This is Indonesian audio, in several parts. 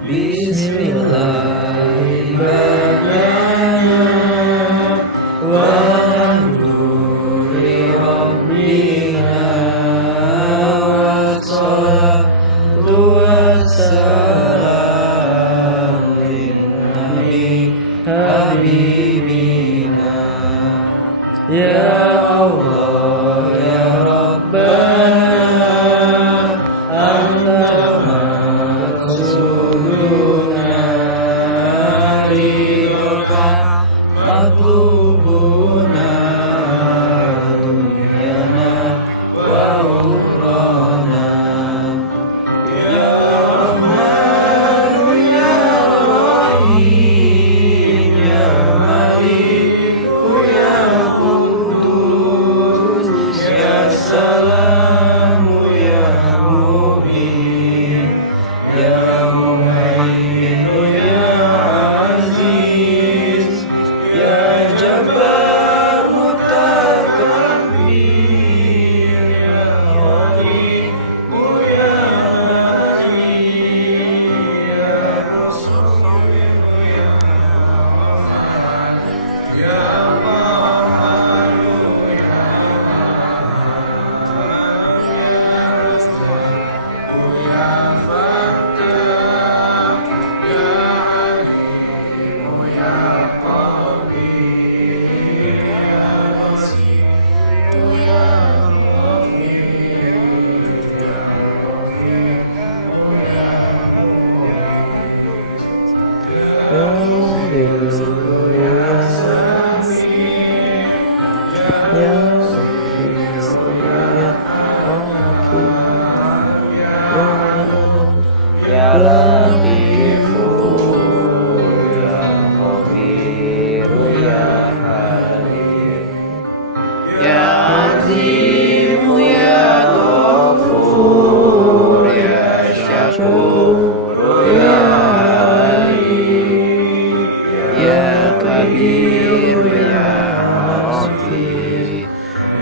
Bismillah ibadana walhamdulillahi rabbina wassalatu wassalamu linnabi habibina ya Allah ya Rabbana anta maqsuduna ridha matlubuna dunyana wa ukhrana ya Rahman ya Rahim ya Malik ya Qudus ya Salam ya Mu'min ya Muhaimin ya Aziz ya Jabbar Mutakabbir ya Ghalib ya Ghani ya Musawwir ya Ya Latifu ya Khabiru ya Halim ya Azimu ya Ghafur ya Syakuru ya Alim ya Kabir ya Asfi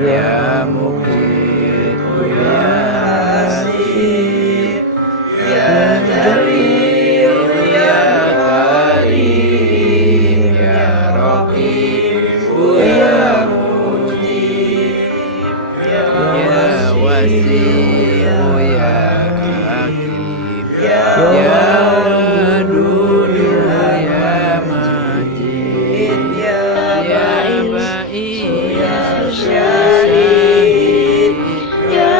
ya Muqit ya Asif ya Jalil ya Karim ya Raqib ya Mujib ya Wasi' ya Hakim ya Wadud ya Majid ya Ba'id ya Syahid ya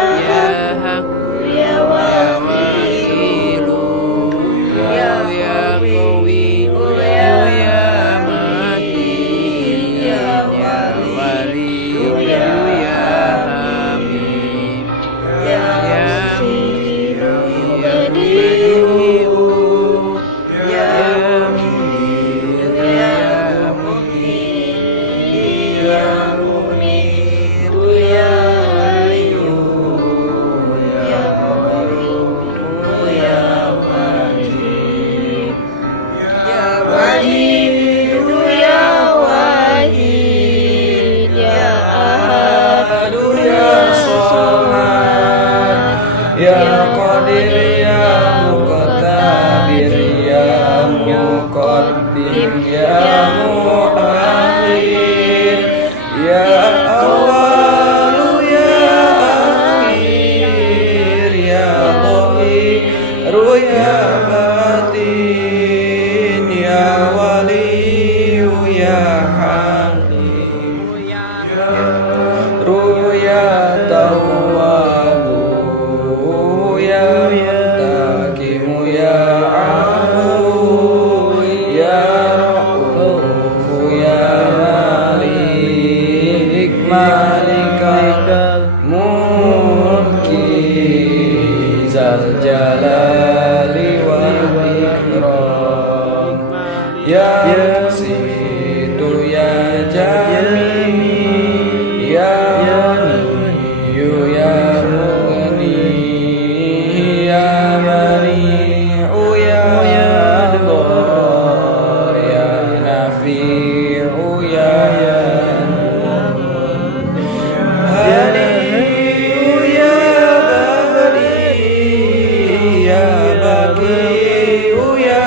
Haq ya Wakil ya Qawi ya Matin ya Wali ya Hamid ya Muhsin ya Badi'u ya Munir ya Muhyi ya Mumit ya Qayyum ya Qayyum ya Majid ya Wahid ya Wahid ya Ahad ya Samad ya Qadir ya Muqtadir ya Muqaddim ya Muakhir ya Awwal ya Akhir ya Dhahir ya Batin ya Wali ya Halim ya Tawwab ya Muttaqim ya Afu ya Rauf ya Malik Malikal Mulki Zal Jalali wal Ikram ya Situ ya Jami ya Muniyu ya Mughni ya Mani'u ya Dhar ya Nafi'u ya Hadi'u ya Babri ya Baqi'u ya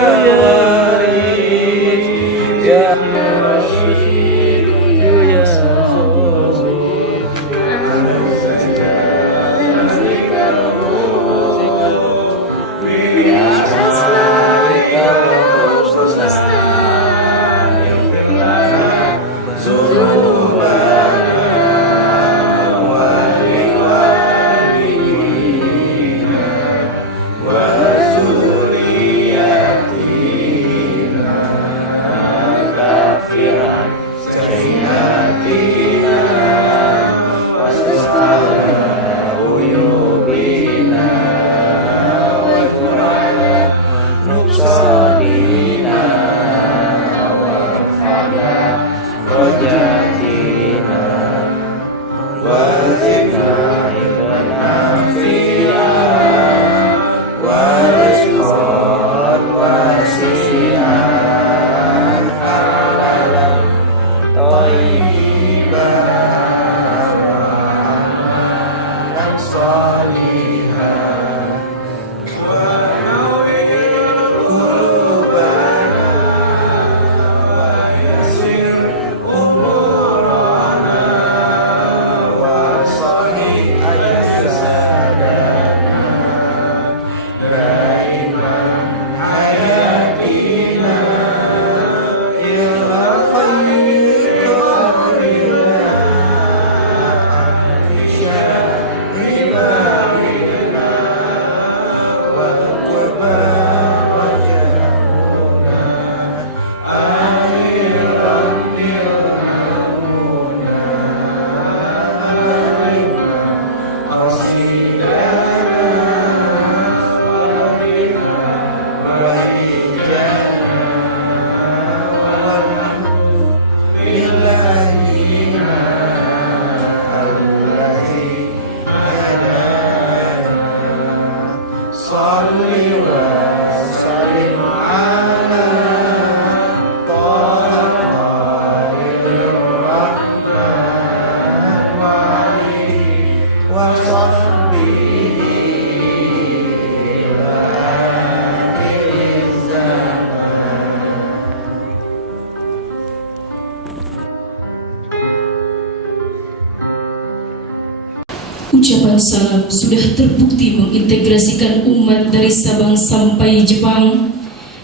Ucapan salam sudah terbukti mengintegrasikan umat dari Sabang sampai Jepang,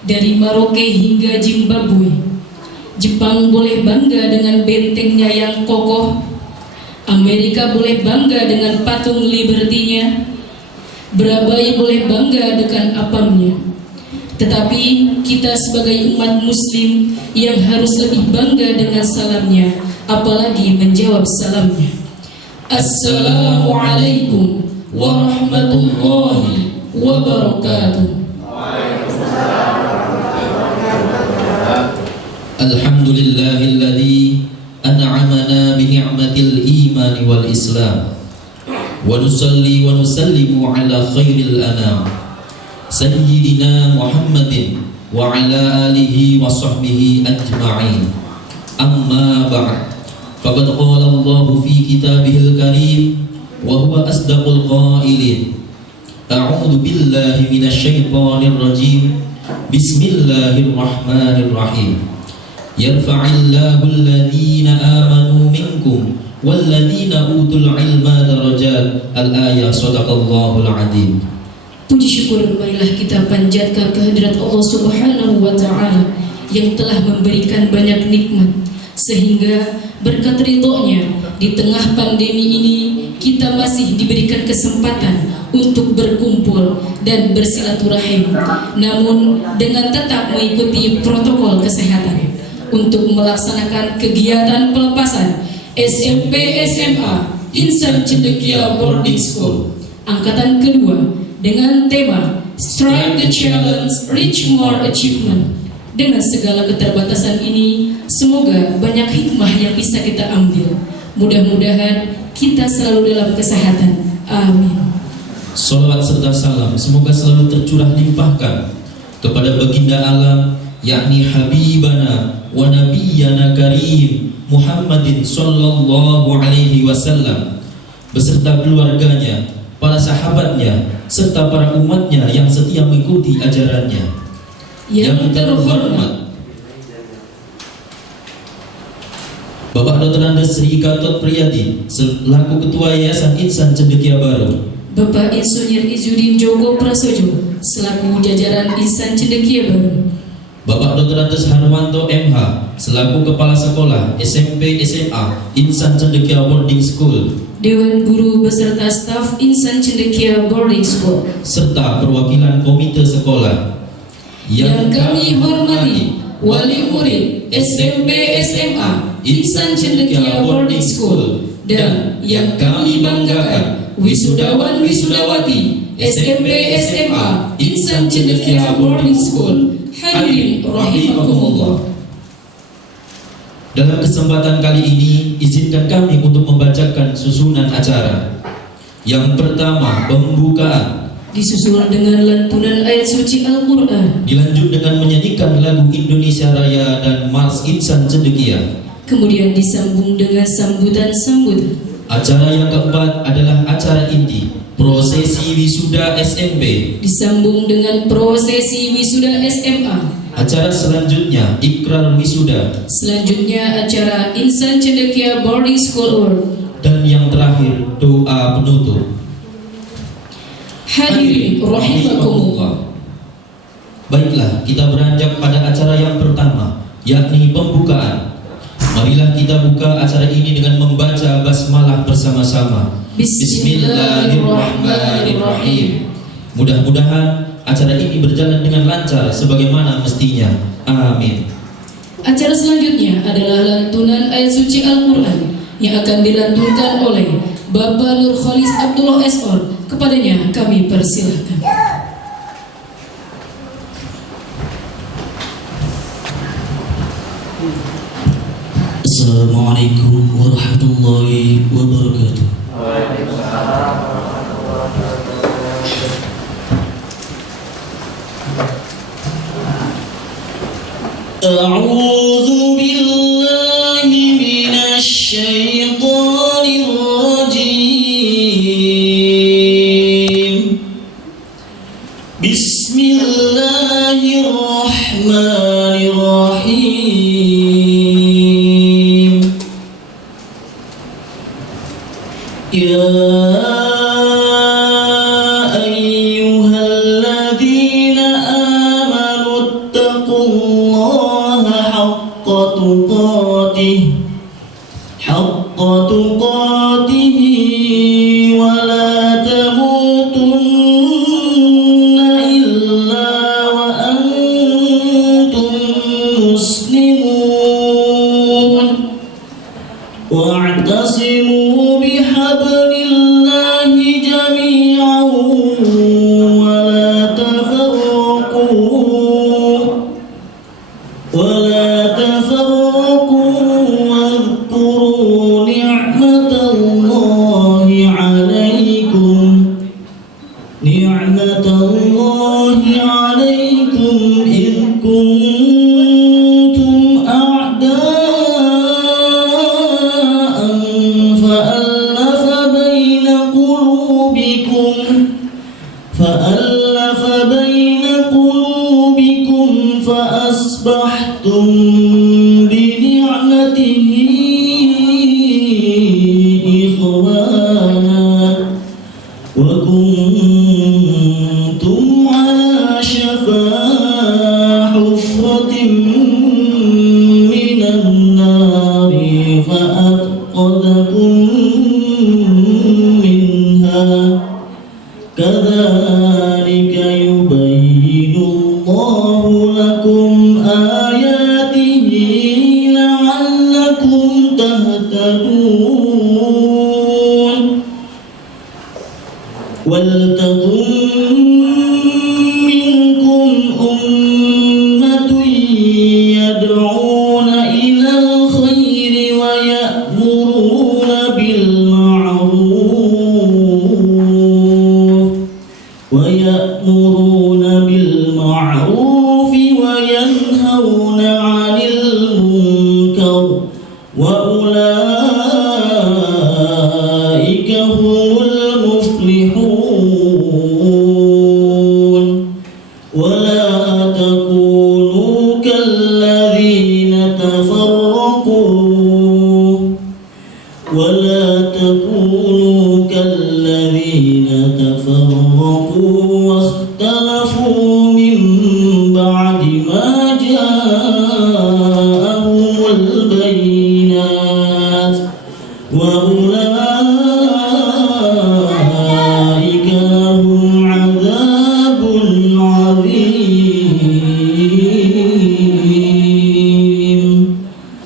dari Maroke hingga Zimbabwe. Jepang boleh bangga dengan bentengnya yang kokoh, Amerika boleh bangga dengan patung Liberty-nya, Brabay boleh bangga dengan apamnya. Tetapi kita sebagai umat muslim yang harus lebih bangga dengan salamnya, apalagi menjawab salamnya. Assalamualaikum warahmatullahi wabarakatuh. Alhamdulillahilladzi an'amana bi ni'matil iman wal islam wa nusalli wa nusallimu ala khairil anam sayyidina Muhammadin wa ala alihi wa sahbihi ajma'in. Amma ba'd. Faqad qala Allah fi kitabihil karim wa huwa asdaqul qailin. A'udzu billahi minasy syaithanir rajim. Bismillahirrahmanirrahim. Yarfa'illahu alladhina amanu minkum walladhina utul ilma darajat. Al-ayah. Shadaqallahul adzim. Puji syukur marilah kita panjatkan kehadirat Allah Subhanahu wa taala yang telah memberikan banyak nikmat, sehingga berkat ridhonya di tengah pandemi ini kita masih diberikan kesempatan untuk berkumpul dan bersilaturahim, namun dengan tetap mengikuti protokol kesehatan untuk melaksanakan kegiatan pelepasan SMP SMA Insan Cendekia Boarding School angkatan kedua dengan tema Strike the Challenge, Reach More Achievement. Dengan segala keterbatasan ini, semoga banyak hikmah yang bisa kita ambil. Mudah-mudahan kita selalu dalam kesehatan. Amin. Salawat serta salam semoga selalu tercurah limpahkan kepada baginda alam, yakni Habibana wa Nabiyyana Karim Muhammadin sallallahu alaihi wasallam, beserta keluarganya, para sahabatnya, serta para umatnya yang setia mengikuti ajarannya. Yang terhormat Bapak Dr. Andes Sri Gatot Priyadi selaku Ketua Yayasan Insan Cendekia Baru, Bapak Insinyur Izzuddin Joko Prasojo selaku jajaran Insan Cendekia Baru, Bapak Dr. Andes Harwanto MH selaku Kepala Sekolah SMP SMA Insan Cendekia Boarding School, Dewan Guru beserta staf Insan Cendekia Boarding School, serta perwakilan komite sekolah. Yang kami hormati wali murid SMP SMA Insan Cendekia Boarding School, dan yang kami banggakan wisudawan wisudawati SMP SMA Insan Cendekia Boarding School. Hadirin rahimakumullah. Dalam kesempatan kali ini, izinkan kami untuk membacakan susunan acara. Yang pertama, pembukaan, disusul dengan lantunan ayat suci Al-Quran, dilanjut dengan menyanyikan lagu Indonesia Raya dan Mars Insan Cendekia. kemudian disambung dengan sambutan-sambutan. Acara yang keempat adalah acara inti, prosesi wisuda SMP, disambung dengan prosesi wisuda SMA. Acara selanjutnya ikrar wisuda, Selanjutnya acara Insan Cendekia Boarding School Award, dan yang terakhir doa penutup. Hadirin rahimakumullah. Baiklah, kita beranjak pada acara yang pertama, yakni pembukaan. Marilah kita buka acara ini dengan membaca basmalah bersama-sama. Bismillahirrahmanirrahim. Mudah-mudahan acara ini berjalan dengan lancar sebagaimana mestinya. Amin. Acara selanjutnya adalah lantunan ayat suci Al-Quran yang akan dilantunkan oleh Bapak Nurkholis Abdullah SR. Kepadanya kami persilahkan. Assalamualaikum warahmatullahi wabarakatuh. A'udzu billahi minasy syaithanir rajim. Bismillahirrahmanirrahim. Ya واتقوا الله حق تقاته ولا تموتن إلا وأنتم مسلمون واعتصموا بحبل الله جميعا ولا تفرقوا واذكروا نعمة الله عليكم إذ كنتم أعداء فألف بين قلوبكم فأصبحتم بنعمته إخوانا وكنتم على شفا حفرة من النار فأنقذكم منها كذلك يبين الله لكم آياته لعلكم تهتدون ولتكن منكم أمة يدعون إلى الخير ويأمرون بالمعروف وينهون عن المنكر وأولئك هم المفلحون ولا تكونوا كالذين تفرقوا واختلفوا من بعد ما جاءهم البينات وأولئك لهم عذاب عظيم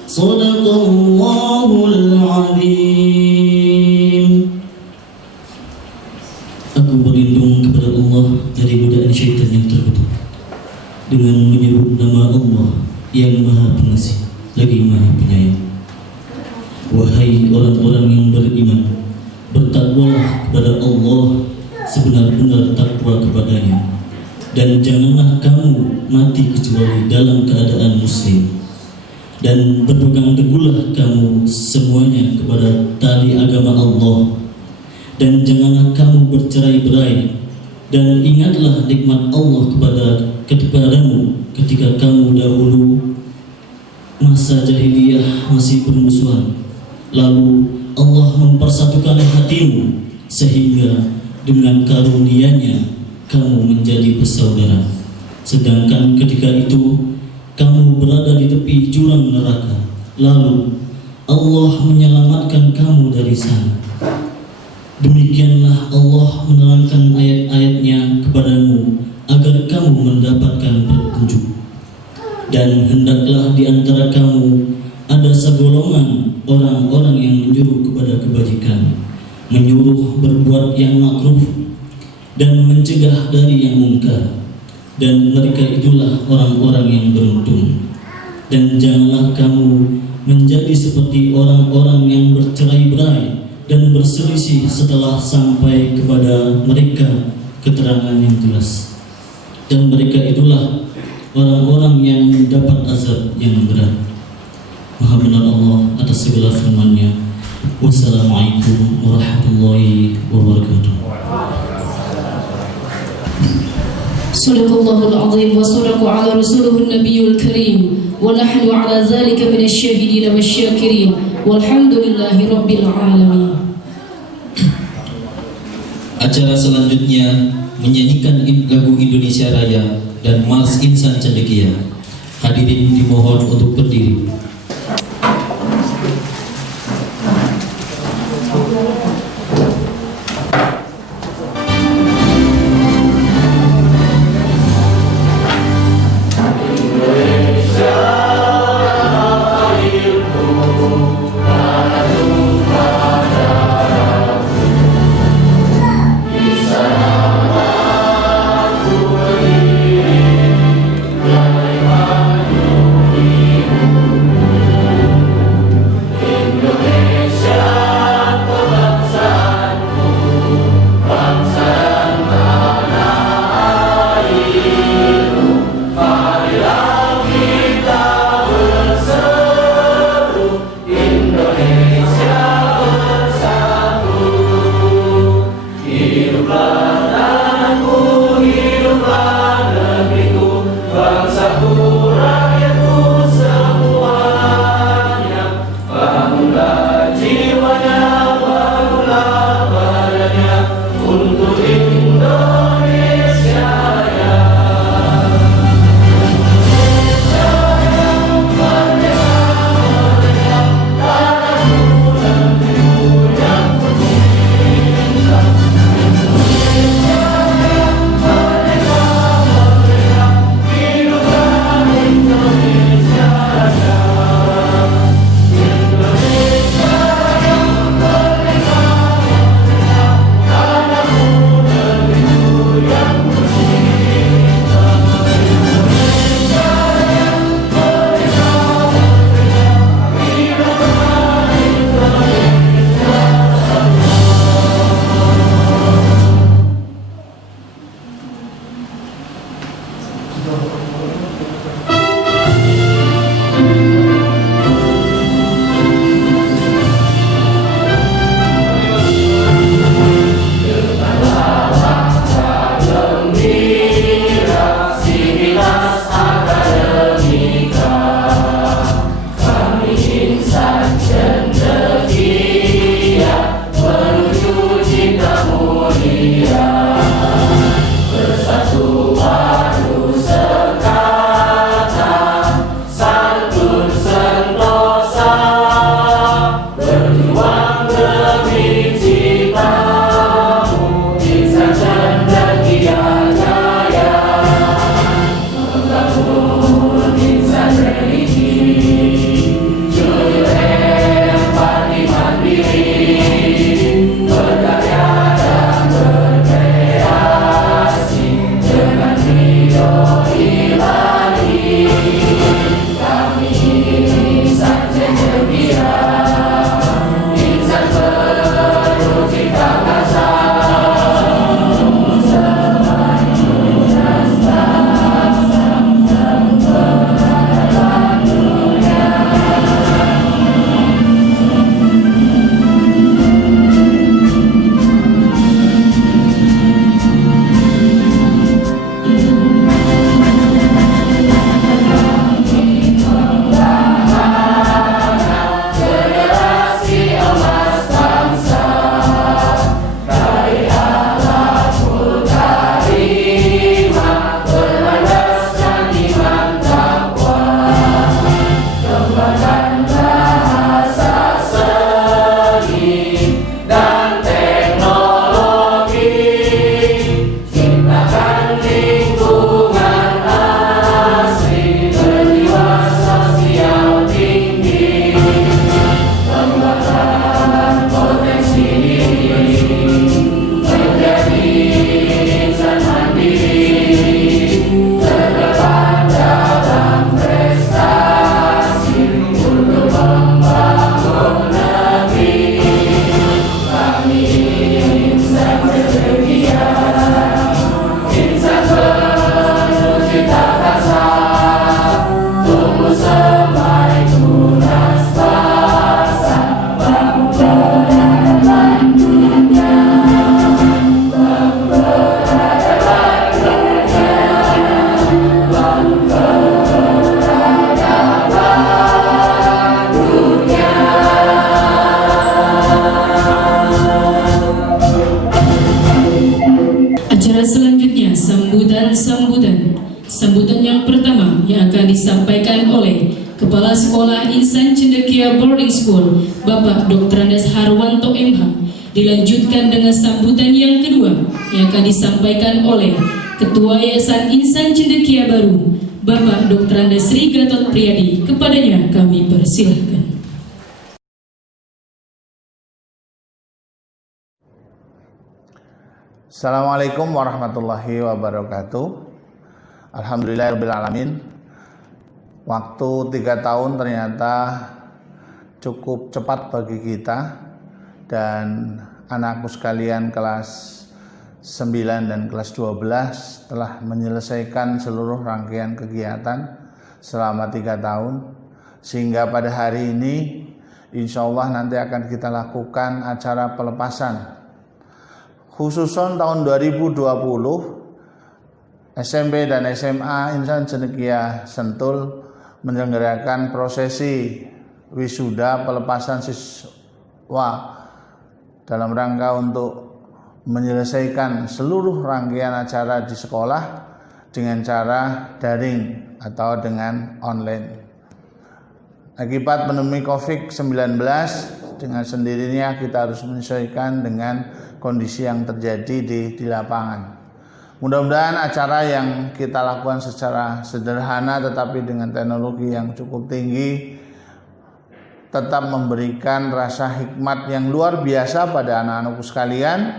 صدق الله العظيم. Aku berlindung kepada Allah dari godaan syaitan yang terkutuk dengan menyebut nama Allah yang Maha Pengasih lagi Maha Penyayang. Wahai orang-orang yang beriman, bertakwalah kepada Allah sebenar-benar takwa kepadanya, dan janganlah kamu mati kecuali dalam keadaan muslim, dan berpegang teguhlah kamu semuanya kepada tali agama Allah, dan janganlah kamu bercerai-berai, dan ingatlah nikmat Allah kepadamu ketika kamu dahulu masa jahiliyah masih bermusuhan, lalu Allah mempersatukan hatimu sehingga dengan karunia-Nya kamu menjadi bersaudara, sedangkan ketika itu kamu berada di tepi jurang neraka, lalu Allah menyelamatkan kamu dari sana. Demikianlah Allah menerangkan ayat-ayat-Nya kepadamu agar kamu mendapatkan petunjuk. Dan hendaklah di antara kamu ada segolongan orang-orang yang menyuruh kepada kebajikan, menyuruh berbuat yang makruh, dan mencegah dari yang mungkar. Dan mereka itulah orang-orang yang beruntung. Dan janganlah kamu menjadi seperti orang-orang yang bercerai-berai dan berselisih setelah sampai kepada mereka keterangan yang jelas. Dan mereka itulah orang-orang yang mendapat azab yang berat. Maha benar Allah atas segala firman-Nya. Wassalamualaikum warahmatullahi wabarakatuh. Sadaqallahul azim wa sadaqa ala rasuluhun nabiyul karim wa nahnu ala zalika minasyahidin wasyakirin walhamdulillahi rabbil alamin. Acara selanjutnya menyanyikan lagu Indonesia Raya dan Mars Insan Cendekia. berbahagia. Hadirin dimohon untuk berdiri. disampaikan oleh Kepala Sekolah Insan Cendekia Boarding School, Bapak Dr. Andes Harwanto MH. Dilanjutkan dengan sambutan yang kedua yang akan disampaikan oleh Ketua Yayasan Insan Cendekia Baru, Bapak Dr. Andes Sri Gatot Priyadi. Kepadanya kami persilahkan. Assalamualaikum warahmatullahi wabarakatuh. Alhamdulillahirrahmanirrahim. Waktu 3 tahun ternyata cukup cepat bagi kita, dan anakku sekalian kelas 9 dan kelas 12 telah menyelesaikan seluruh rangkaian kegiatan selama 3 tahun, sehingga pada hari ini insya Allah nanti akan kita lakukan acara pelepasan. Khususon tahun 2020 SMP dan SMA Insan Cendekia Sentul menyelenggarakan prosesi wisuda pelepasan siswa dalam rangka untuk menyelesaikan seluruh rangkaian acara di sekolah dengan cara daring atau dengan online. Akibat pandemi COVID-19, dengan sendirinya kita harus menyesuaikan dengan kondisi yang terjadi di lapangan. Mudah-mudahan acara yang kita lakukan secara sederhana tetapi dengan teknologi yang cukup tinggi tetap memberikan rasa hikmat yang luar biasa pada anak-anakku sekalian,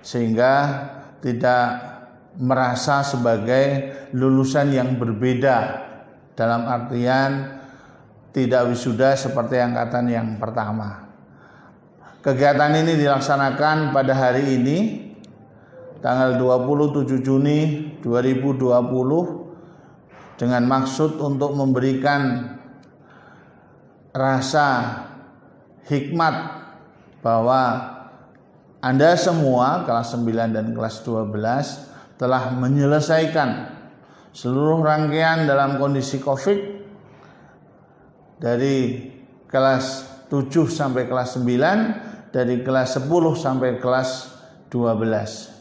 sehingga tidak merasa sebagai lulusan yang berbeda, dalam artian tidak wisuda seperti angkatan yang pertama. Kegiatan ini dilaksanakan pada hari ini tanggal 27 Juni 2020 dengan maksud untuk memberikan rasa hikmat bahwa Anda semua kelas 9 dan kelas 12 telah menyelesaikan seluruh rangkaian dalam kondisi Covid dari kelas 7 sampai kelas 9, dari kelas 10 sampai kelas 12.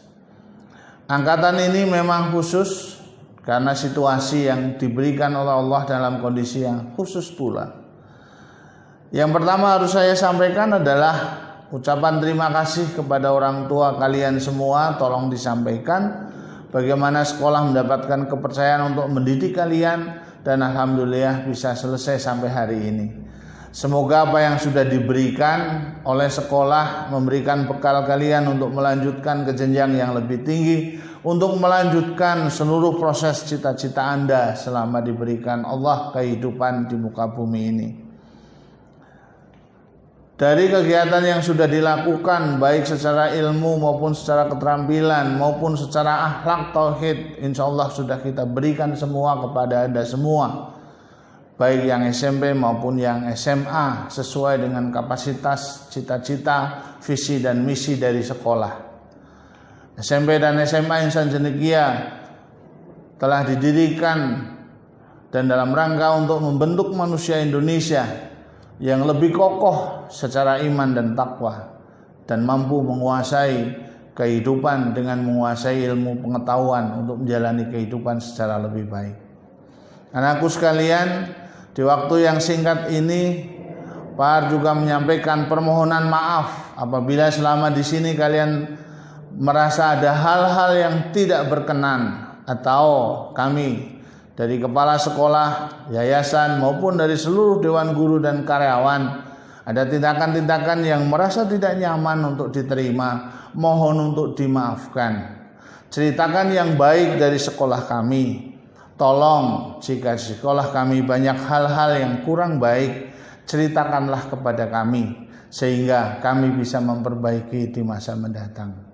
Angkatan ini memang khusus karena situasi yang diberikan oleh Allah dalam kondisi yang khusus pula. Yang pertama harus saya sampaikan adalah ucapan terima kasih kepada orang tua kalian semua. Tolong disampaikan bagaimana sekolah mendapatkan kepercayaan untuk mendidik kalian, dan alhamdulillah bisa selesai sampai hari ini. Semoga apa yang sudah diberikan oleh sekolah memberikan bekal kalian untuk melanjutkan ke jenjang yang lebih tinggi, untuk melanjutkan seluruh proses cita-cita Anda selama diberikan Allah kehidupan di muka bumi ini. Dari kegiatan yang sudah dilakukan baik secara ilmu maupun secara keterampilan maupun secara akhlak tauhid, insya Allah sudah kita berikan semua kepada Anda semua, baik yang SMP maupun yang SMA, sesuai dengan kapasitas, cita-cita, visi dan misi dari sekolah. SMP dan SMA Insan Cendekia telah didirikan dan dalam rangka untuk membentuk manusia Indonesia yang lebih kokoh secara iman dan takwa, dan mampu menguasai kehidupan dengan menguasai ilmu pengetahuan untuk menjalani kehidupan secara lebih baik. Anakku sekalian, di waktu yang singkat ini, Pak juga menyampaikan permohonan maaf apabila selama di sini kalian merasa ada hal-hal yang tidak berkenan, atau kami dari kepala sekolah, yayasan maupun dari seluruh dewan guru dan karyawan ada tindakan-tindakan yang merasa tidak nyaman untuk diterima, mohon untuk dimaafkan. Ceritakan yang baik dari sekolah kami. Tolong jika di sekolah kami banyak hal-hal yang kurang baik, ceritakanlah kepada kami sehingga kami bisa memperbaiki di masa mendatang.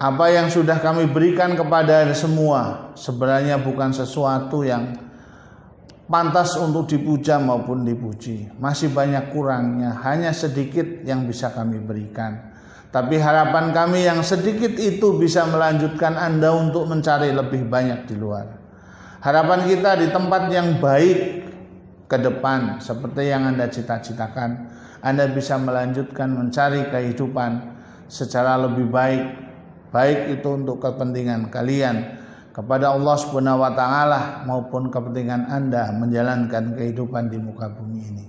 Apa yang sudah kami berikan kepada semua sebenarnya bukan sesuatu yang pantas untuk dipuja maupun dipuji. Masih banyak kurangnya, hanya sedikit yang bisa kami berikan. Tapi harapan kami yang sedikit itu bisa melanjutkan Anda untuk mencari lebih banyak di luar. Harapan kita di tempat yang baik ke depan seperti yang Anda cita-citakan, Anda bisa melanjutkan mencari kehidupan secara lebih baik. Baik itu untuk kepentingan kalian kepada Allah Subhanahu wa taala maupun kepentingan Anda menjalankan kehidupan di muka bumi ini.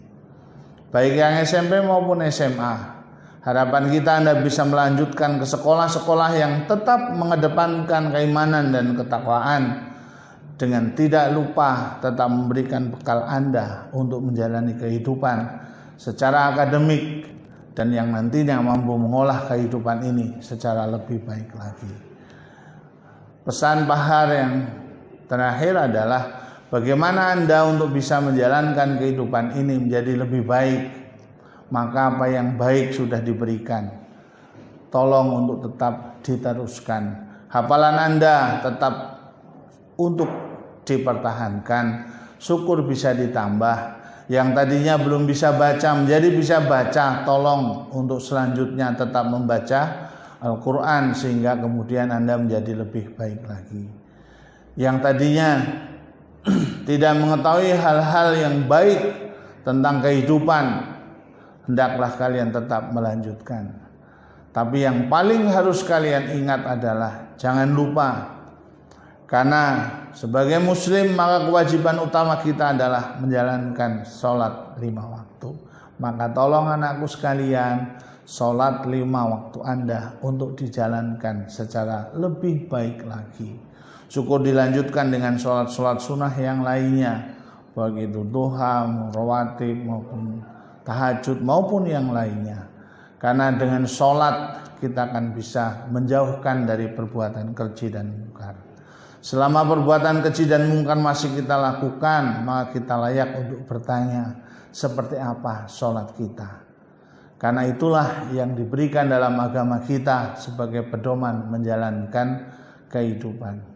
Baik yang SMP maupun SMA. Harapan kita Anda bisa melanjutkan ke sekolah-sekolah yang tetap mengedepankan keimanan dan ketakwaan, dengan tidak lupa tetap memberikan bekal Anda untuk menjalani kehidupan secara akademik dan yang nantinya mampu mengolah kehidupan ini secara lebih baik lagi. Pesan Bahar yang terakhir adalah bagaimana Anda untuk bisa menjalankan kehidupan ini menjadi lebih baik. Maka apa yang baik sudah diberikan, tolong untuk tetap diteruskan. Hafalan Anda tetap untuk dipertahankan, syukur bisa ditambah. Yang tadinya belum bisa baca menjadi bisa baca, tolong untuk selanjutnya tetap membaca Al-Quran sehingga kemudian Anda menjadi lebih baik lagi. Yang tadinya tidak mengetahui hal-hal yang baik tentang kehidupan, hendaklah kalian tetap melanjutkan. Tapi yang paling harus kalian ingat adalah jangan lupa, karena sebagai muslim maka kewajiban utama kita adalah menjalankan sholat 5 waktu. Maka tolong anakku sekalian, sholat 5 waktu Anda untuk dijalankan secara lebih baik lagi. Syukur dilanjutkan dengan sholat-sholat sunnah yang lainnya, baik itu duha, rawatib maupun tahajud maupun yang lainnya. Karena dengan sholat kita akan bisa menjauhkan dari perbuatan keji dan mungkar. Selama perbuatan keji dan mungkar masih kita lakukan, maka kita layak untuk bertanya seperti apa sholat kita. Karena itulah yang diberikan dalam agama kita sebagai pedoman menjalankan kehidupan.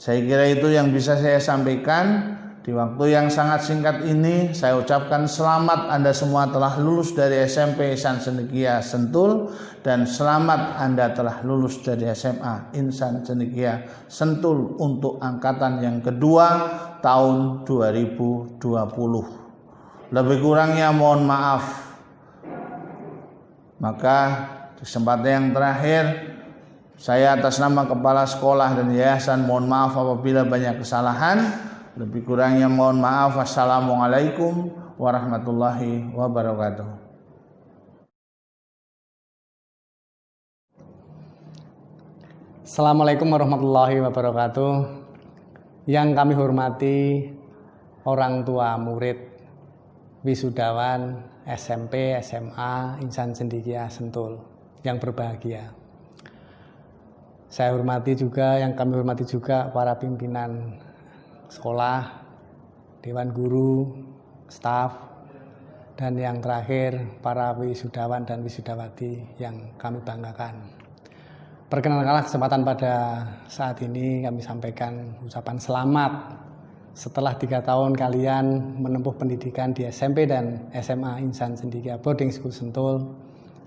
Saya kira itu yang bisa saya sampaikan. Di waktu yang sangat singkat ini saya ucapkan selamat Anda semua telah lulus dari SMP Insan Cendekia Sentul, dan selamat Anda telah lulus dari SMA Insan Cendekia Sentul untuk angkatan yang kedua tahun 2020. Lebih kurangnya mohon maaf. Maka kesempatan yang terakhir, saya atas nama kepala sekolah dan yayasan mohon maaf apabila banyak kesalahan. Lebih kurangnya mohon maaf. Wassalamualaikum warahmatullahi wabarakatuh. Assalamualaikum warahmatullahi wabarakatuh. Yang kami hormati orang tua murid wisudawan SMP, SMA Insan Cendekia Sentul yang berbahagia. Saya hormati juga, yang kami hormati juga para pimpinan sekolah, dewan guru, staf, dan yang terakhir para wisudawan dan wisudawati yang kami banggakan. Perkenalkanlah kesempatan pada saat ini kami sampaikan ucapan selamat setelah 3 tahun kalian menempuh pendidikan di SMP dan SMA Insan Cendekia Boarding School Sentul.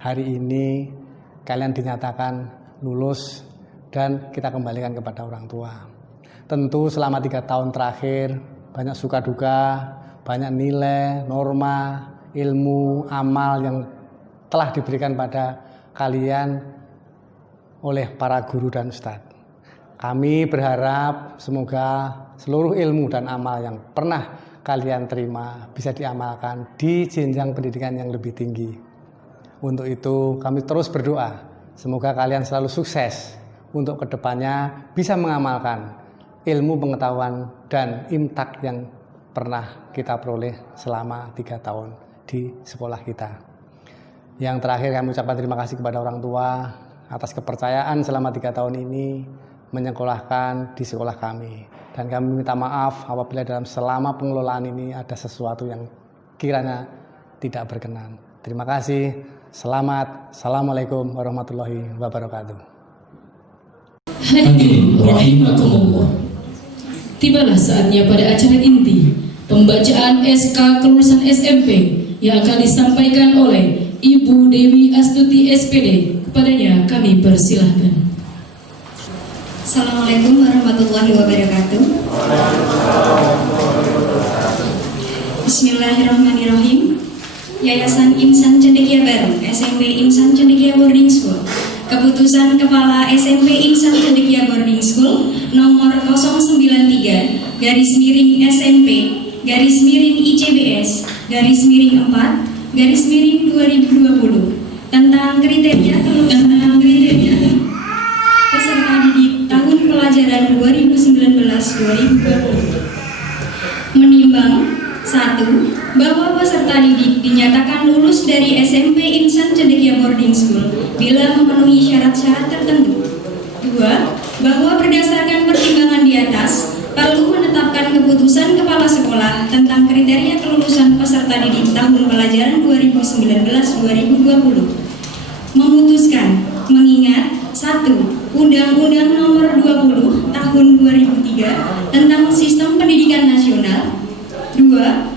Hari ini kalian dinyatakan lulus dan kita kembalikan kepada orang tua. Tentu selama 3 tahun terakhir banyak suka duka, banyak nilai, norma, ilmu, amal yang telah diberikan pada kalian oleh para guru dan ustadz. Kami berharap semoga seluruh ilmu dan amal yang pernah kalian terima bisa diamalkan di jenjang pendidikan yang lebih tinggi. Untuk itu kami terus berdoa semoga kalian selalu sukses untuk kedepannya bisa mengamalkan ilmu pengetahuan dan imtak yang pernah kita peroleh selama 3 tahun di sekolah kita. Yang terakhir kami ucapkan terima kasih kepada orang tua atas kepercayaan selama 3 tahun ini menyekolahkan di sekolah kami. Dan kami minta maaf apabila dalam selama pengelolaan ini ada sesuatu yang kiranya tidak berkenan. Terima kasih. Selamat. Assalamualaikum warahmatullahi wabarakatuh. Hadirin rahimakumullah. Tibalah saatnya pada acara inti pembacaan SK kelulusan SMP yang akan disampaikan oleh Ibu Dewi Astuti SPD. Kepadanya kami persilahkan. Assalamualaikum warahmatullahi wabarakatuh. Bismillahirrahmanirrahim. Yayasan Insan Cendekia Baru, SMP Insan Cendekia Boarding School. Keputusan Kepala SMP Insan Cendekia Boarding School nomor 090-SMP-ICBS-4-2020 tentang kriteria peserta didik tahun pelajaran 2019-2020. Menimbang 1. Bahwa peserta didik dinyatakan lulus dari SMP Insan Cendekia Boarding School bila memenuhi syarat-syarat tertentu. 2. Bahwa berdasarkan pertimbangan di atas, perlu menetapkan keputusan kepala sekolah tentang kriteria kelulusan peserta didik tahun pelajaran 2019-2020. Memutuskan mengingat 1. Undang-Undang Nomor 20 Tahun 2003 tentang Sistem Pendidikan Nasional. 2.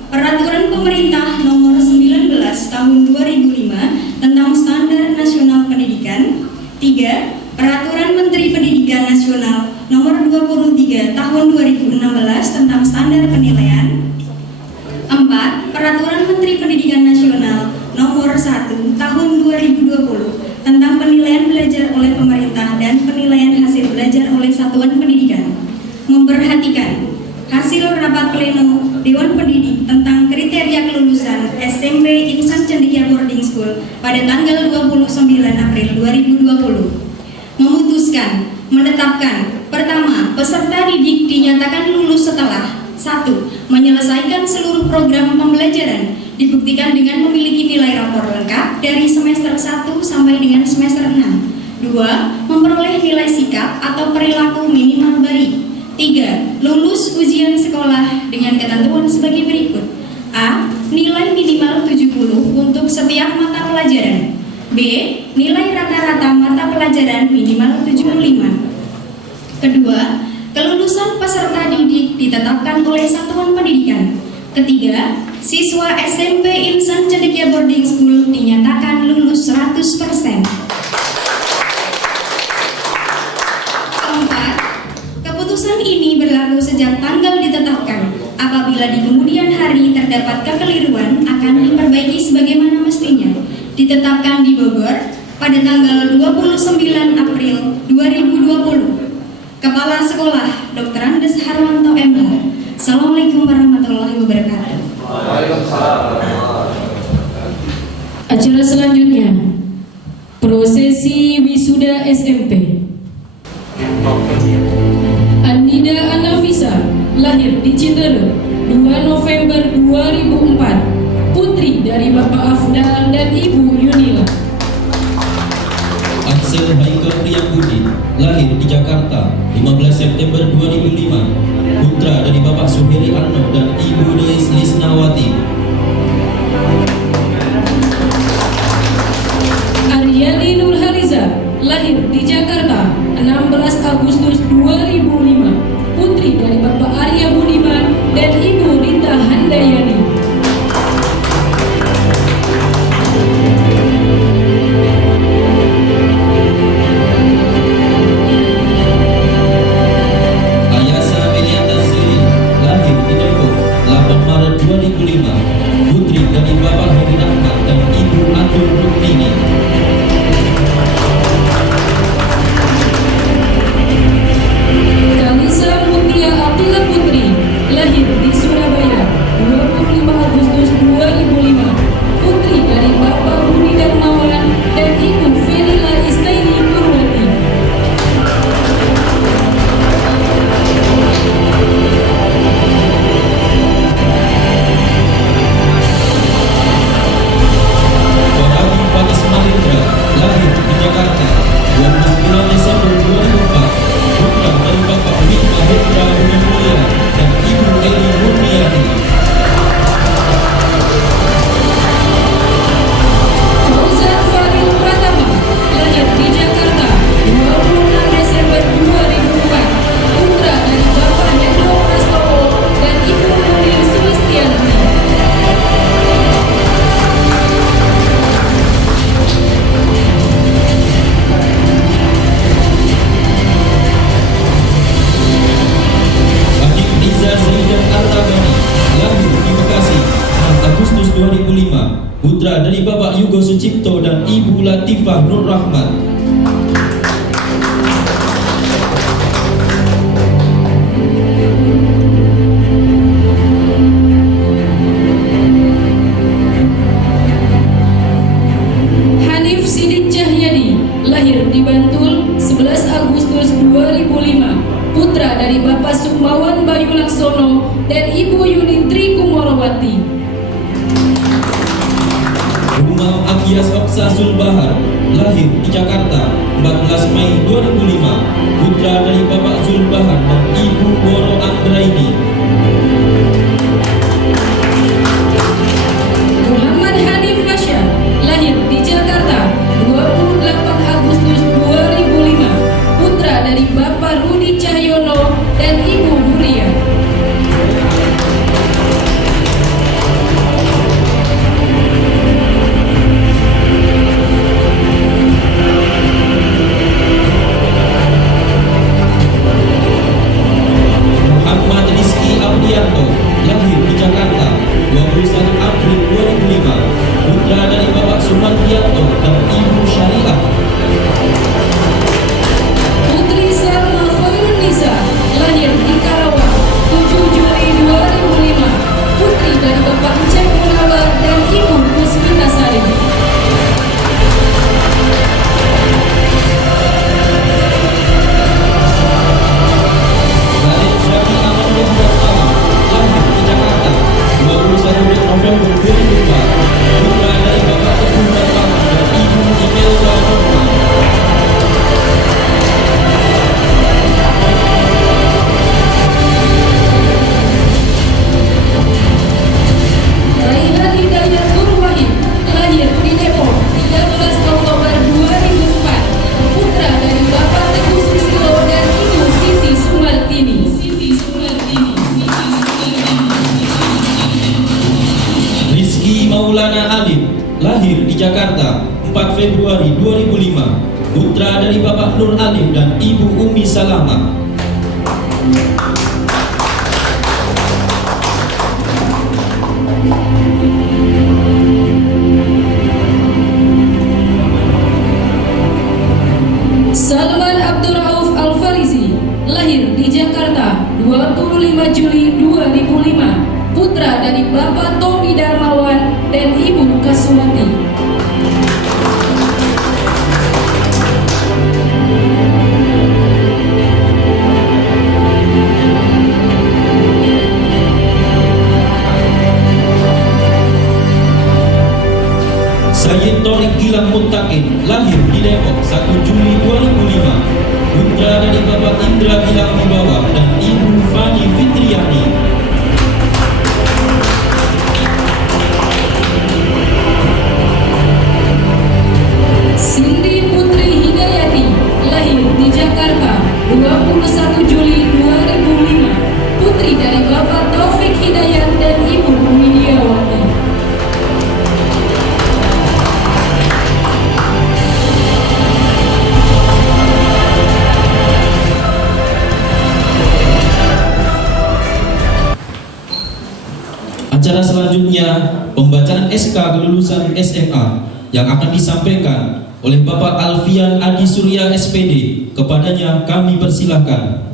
Peraturan Pemerintah Nomor 19 Tahun 2005 tentang Standar Nasional Pendidikan. 3. Peraturan Menteri Pendidikan Nasional Nomor 23 Tahun 2016 tentang Standar Penilaian. 4. Peraturan Menteri Pendidikan Nasional Nomor 1 Tahun 2020 tentang penilaian belajar oleh pemerintah dan penilaian hasil belajar oleh satuan pendidikan. Memperhatikan hasil rapat pleno Dewan Pendidik tentang kriteria kelulusan SMP Insan Cendekia Boarding School pada tanggal 29 April 2020. Memutuskan menetapkan pertama, peserta didik dinyatakan lulus setelah 1. Menyelesaikan seluruh program pembelajaran dibuktikan dengan memiliki nilai rapor lengkap dari semester 1 sampai dengan semester 6. 2. Memperoleh nilai sikap atau perilaku minimal baik. 3. Lulus ujian sekolah dengan ketentuan sebagai berikut. A. Nilai minimal 70 untuk setiap mata pelajaran. B. Nilai rata-rata mata pelajaran minimal 75. Kedua, kelulusan peserta didik ditetapkan oleh satuan pendidikan. Ketiga, siswa SMP Insan Cendekia Boarding School dinyatakan lulus 100%. Keempat, keputusan ini berlaku sejak tanggal ditetapkan. Apabila di kemudian hari terdapat kekeliruan, akan diperbaiki sebagaimana mestinya. Ditetapkan di Bogor pada tanggal 29 April 2020. Kepala Sekolah Dr. Andes Harwanto MH. Assalamualaikum warahmatullahi wabarakatuh. Acara selanjutnya, prosesi wisuda SMP. Anida Anafisa lahir di Citeureup 2 November 2004, putri dari Bapak Afdal dan Ibu Yunila. Ansel Haikal Priyambudi lahir di Jakarta 15 September 2005, putra dari Bapak Suheri Arno dan Ibu Deis Lisnawati. Aryani Nurhaliza lahir di Jakarta 16 Agustus 2005, putri dari Bapak Arya Budiman dan Ibu Rita Handayani. Ayasa Meliana Zili lahir di Depok 8 Maret 2005, putri dari Bapak Heri Rahmat dan Ibu Atul Rukmini. Kalisa Mutia Atila Putri lahir di Surabaya 25 Agustus 2005, putri dari Bapak Budi Darmawan dan Ibu Felila Istaini Purwati. Farabi Fatis Mahendra lahir di Jakarta 29 Desember 2004, putra dari Bapak Wid Mahendra Mulia dan Ibu Eli Murniati. Fauzan Faril Pratama lahir di Jakarta 26 Desember 2004, putra dari Bapak Hendro Prastowo dan Ibu Nuril Sulistianti. Adik Riza Zaidan Artabani lahir di Bekasi 6 Agustus 2005, putra dari Bapak Yugo Sucipto dan Ibu Latifah Nur Rahmat. Darmawati. Umam Agias Oksa Zulbahar, lahir di Jakarta 14 Mei 2005, putra dari Bapak Zulbahar dan Ibu Woro Anggraini. Muhammad Hanif Fasya, lahir di Jakarta 28 Agustus 2005, putra dari Bapak Rudi Cahyono dan Ibu Huria. Muhammad Rizky Abdianto, lahir di Jakarta 21 April 2005, putra dari Bapak Sumardianto dan Ibu Syariah. Putri Salma Khairunisa, lahir di Karawang 7 Juli 2005, putri dari Bapak Cek Munawar dan Ibu Kusminasari. Balik Syari Aman Rahmatullah, lahir di Jakarta 21 November 2004, putra dari Bapak Teguh Darmawan dan Ibu Imelda Norma. Raihan Hidayat Nurwahid, lahir di Depok 13 Oktober 2004, putra dari Bapak Teguh Susilo dan Ibu Siti Sumartini. Rizky Maulana Alim, lahir di Jakarta 4 Februari 2005, putra dari Bapak Nur Alim dan Ibu Umi Salama. Salman Abdurrauf Al-Farizi, lahir di Jakarta 25 Juli 2005, putra dari Bapak Tommy Darmawan dan Ibu Kaswati. Sayyid Torik Gilang Muttaqin, lahir di Depok 1 Juli 2005, putra dari Bapak Indra Gilang Wibawa dan Ibu Fani Fitriani. Cindy Putri Hidayati, lahir di Jakarta 21 Juli 2005, putri dari Bapak Taufik Hidayat dan Ibu Widiawati. Acara selanjutnya pembacaan SK kelulusan SMA yang akan disampaikan oleh Bapak Alfian Adi Surya SPD. Kepadanya kami persilahkan.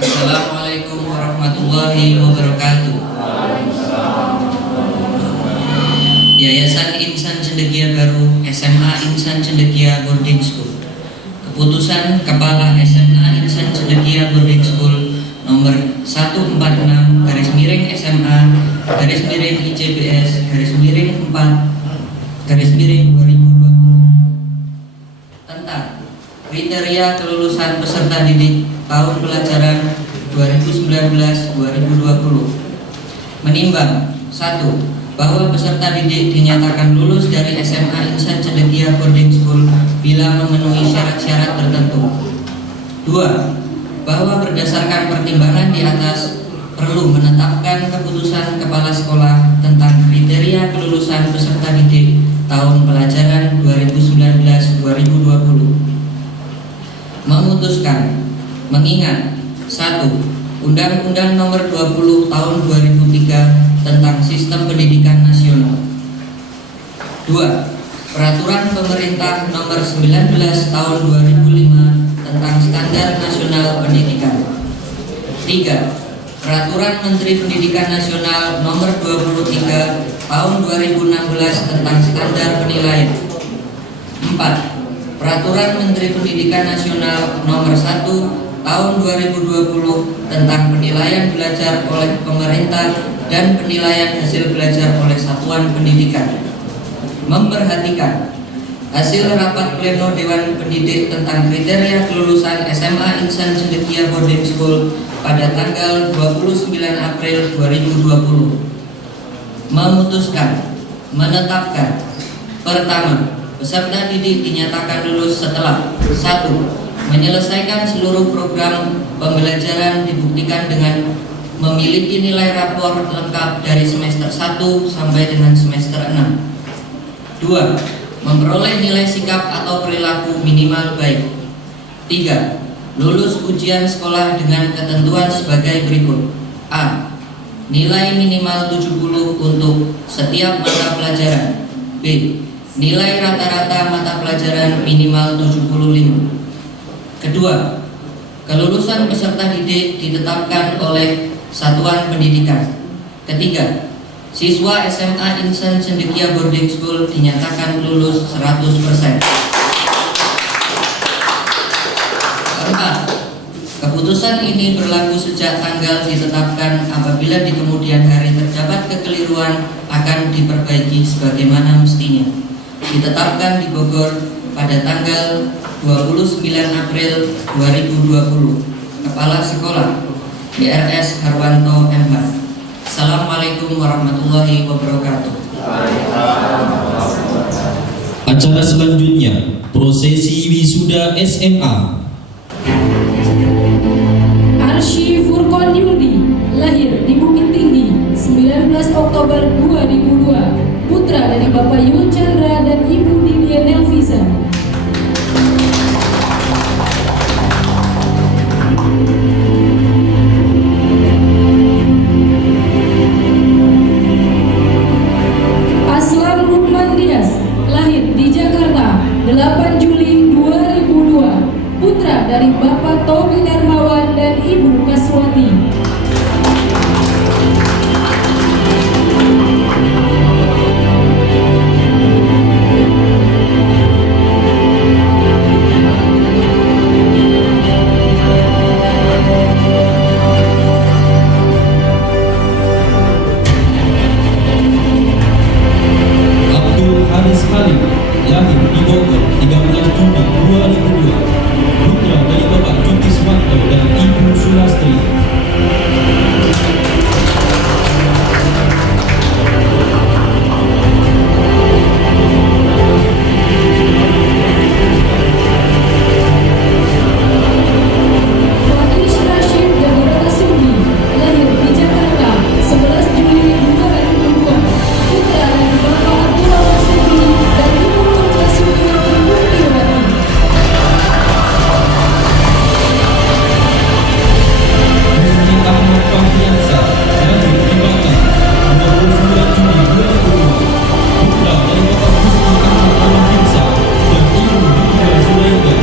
Assalamualaikum warahmatullahi wabarakatuh. Yayasan Insan Cendekia Baru SMA Insan Cendekia Boarding School. Keputusan Kepala SMA Insan Cendekia Boarding School nomor 146 /SMA /ICBS /4/2020 tentang kriteria kelulusan peserta didik tahun pelajaran 2019-2020. Menimbang 1. Bahwa peserta didik dinyatakan lulus dari SMA Insan Cendekia Boarding School bila memenuhi syarat-syarat tertentu. 2. Bahwa berdasarkan pertimbangan di atas perlu menetapkan keputusan kepala sekolah tentang kriteria kelulusan peserta didik tahun pelajaran 2019-2020. Memutuskan mengingat 1. Undang-Undang Nomor 20 Tahun 2003 tentang Sistem Pendidikan Nasional. 2. Peraturan Pemerintah Nomor 19 Tahun 2005 tentang Standar Nasional Pendidikan. 3. Peraturan Menteri Pendidikan Nasional Nomor 23 Tahun 2016 tentang Standar Penilaian. 4. Peraturan Menteri Pendidikan Nasional Nomor 1 tahun 2020 tentang penilaian belajar oleh pemerintah dan penilaian hasil belajar oleh satuan pendidikan. Memperhatikan hasil rapat pleno Dewan Pendidik tentang kriteria kelulusan SMA Insan Cendekia Boarding School pada tanggal 29 April 2020. Memutuskan, menetapkan. Pertama, peserta didik dinyatakan lulus setelah 1. Menyelesaikan seluruh program pembelajaran dibuktikan dengan memiliki nilai rapor lengkap dari semester 1 sampai dengan semester 6. 2. Memperoleh nilai sikap atau perilaku minimal baik. 3. Lulus ujian sekolah dengan ketentuan sebagai berikut. A. Nilai minimal 70 untuk setiap mata pelajaran. B. Nilai rata-rata mata pelajaran minimal 75. Kedua, kelulusan peserta didik ditetapkan oleh satuan pendidikan. Ketiga, siswa SMA Insan Cendekia Boarding School dinyatakan lulus 100%. Keempat, keputusan ini berlaku sejak tanggal ditetapkan. Apabila di kemudian hari terdapat kekeliruan akan diperbaiki sebagaimana mestinya. Ditetapkan di Bogor pada tanggal 29 April 2020. Kepala Sekolah DRS Harwanto MH. Assalamualaikum warahmatullahi wabarakatuh. Acara selanjutnya, prosesi wisuda SMA. Arsy Furqon Yuldi, lahir di Bukit Tinggi, 19 Oktober 2002, putra dari Bapak Yul Chandra dan Ibu Didian Elvisa. Aslam Lukman Dias, lahir di Jakarta, 8 Juli 2002, putra dari Bapak Tobi Darmawan dan Ibu Kaswati. Abdul Haris Halim, lahir di Bogor 13 Juni 2002, putra dari Bapak Cuti Swanto dan Ibu Sulastri. Faiz Rashid Jabarata Sudi, lahir di Jakarta, 11 Juli 2002, putra dari Bapak Abdullah Sudi dan Ibu Nurja Sudi Mutiwati. Rizky Ahmad Fahriansa, lahir di Batam 29 Juni 2002, putra dari Bapak Rizky Ahmad Alaminsa dan Ibu Nurja Zulaida.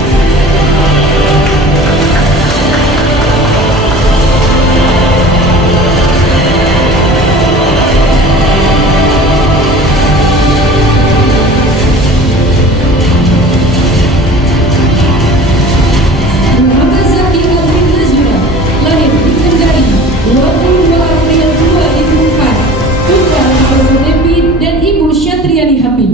Muhammad Zaki Alvin Nazura, lahir di Kendari, 22 April 2004, putra dari Bapak Depi dan Ibu Syatriani Habib.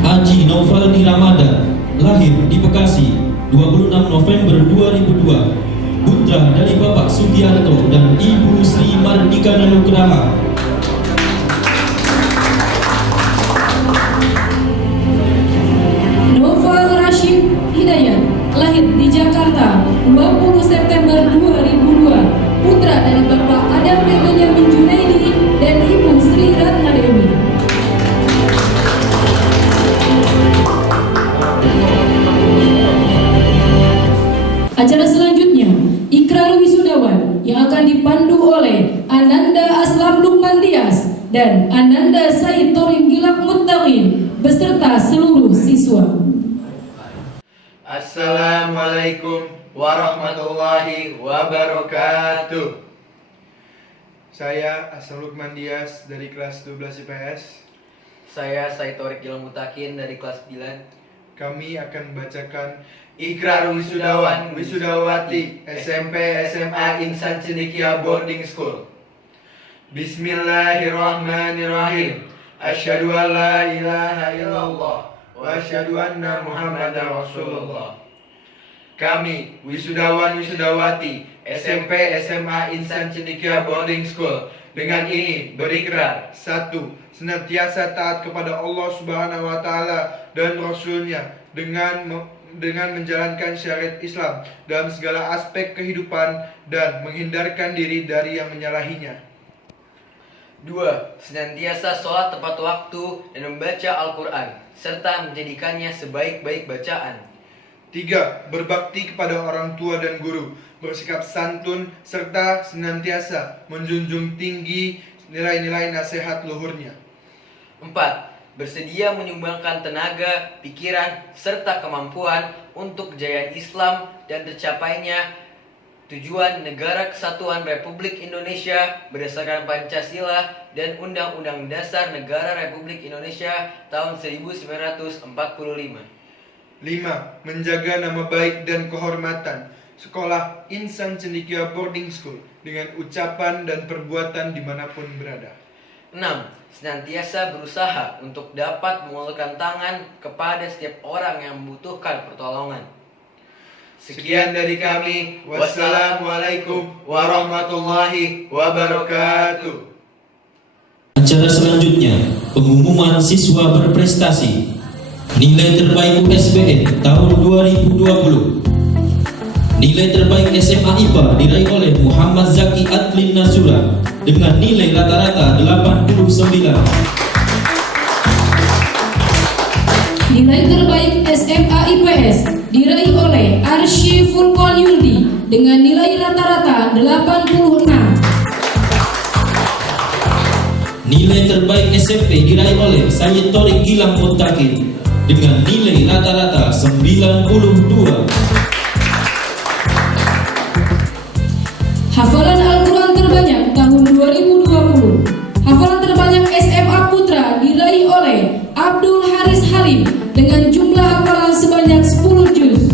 Haji Novaldi Ramadan, lahir di Bekasi 26 November 2002, putra dari Bapak Sugiarto dan Ibu Sri Mardika Nugraha. Noval Rashid Hidayat, lahir di Jakarta 20 September 2002, putra dari Bapak Adam Benyamin Junaidi dan Ibu Sri Ratna Dewi. Acara selanjutnya, Ikrar Wisudawan yang akan dipandu oleh Ananda Aslam Lukman Dias dan Ananda Said Torin Gilak Muttaqin beserta seluruh siswa. Assalamualaikum warahmatullahi wabarakatuh. Saya Hasan Lukman Dias dari kelas 12 IPS. Saya Saitorik Ilmutakin dari kelas 9. Kami akan membacakan Ikrar Wisudawan Wisudawati SMP SMA Insan Cendekia Boarding School. Bismillahirrahmanirrahim. Asyhadu an la ilaha illallah wa asyhadu anna Muhammadar Rasulullah. Kami wisudawan wisudawati SMP SMA Insan Cendekia Boarding School dengan ini berikrar: 1. Senantiasa taat kepada Allah Subhanahu wa taala dan Rasulnya dengan menjalankan syariat Islam dalam segala aspek kehidupan dan menghindarkan diri dari yang menyalahinya. 2. Senantiasa sholat tepat waktu dan membaca Al-Quran serta menjadikannya sebaik-baik bacaan. 3. Berbakti kepada orang tua dan guru, bersikap santun serta senantiasa menjunjung tinggi nilai-nilai nasihat luhurnya. 4. Bersedia menyumbangkan tenaga, pikiran, serta kemampuan untuk kejayaan Islam dan tercapainya tujuan Negara Kesatuan Republik Indonesia berdasarkan Pancasila dan Undang-Undang Dasar Negara Republik Indonesia tahun 1945. 5. Menjaga nama baik dan kehormatan Sekolah Insan Cendekia Boarding School dengan ucapan dan perbuatan dimanapun berada. 6. Senantiasa berusaha untuk dapat mengulurkan tangan kepada setiap orang yang membutuhkan pertolongan. Sekian dari kami. Wassalamualaikum warahmatullahi wabarakatuh. Acara selanjutnya, pengumuman siswa berprestasi. Nilai terbaik USBN tahun 2020. Nilai terbaik SMA IPA diraih oleh Muhammad Zaki Adlin Nasura dengan nilai rata-rata 89. Nilai terbaik SMA IPS diraih oleh Arsy Fulkon Yuldi dengan nilai rata-rata 86. Nilai terbaik SMP diraih oleh Sayyid Torik Gilang Mutakin dengan nilai rata-rata 92. Hafalan Al-Quran terbanyak tahun 2020. Hafalan terbanyak SMA Putra diraih oleh Abdul Haris Halim dengan jumlah hafalan sebanyak 10 juz.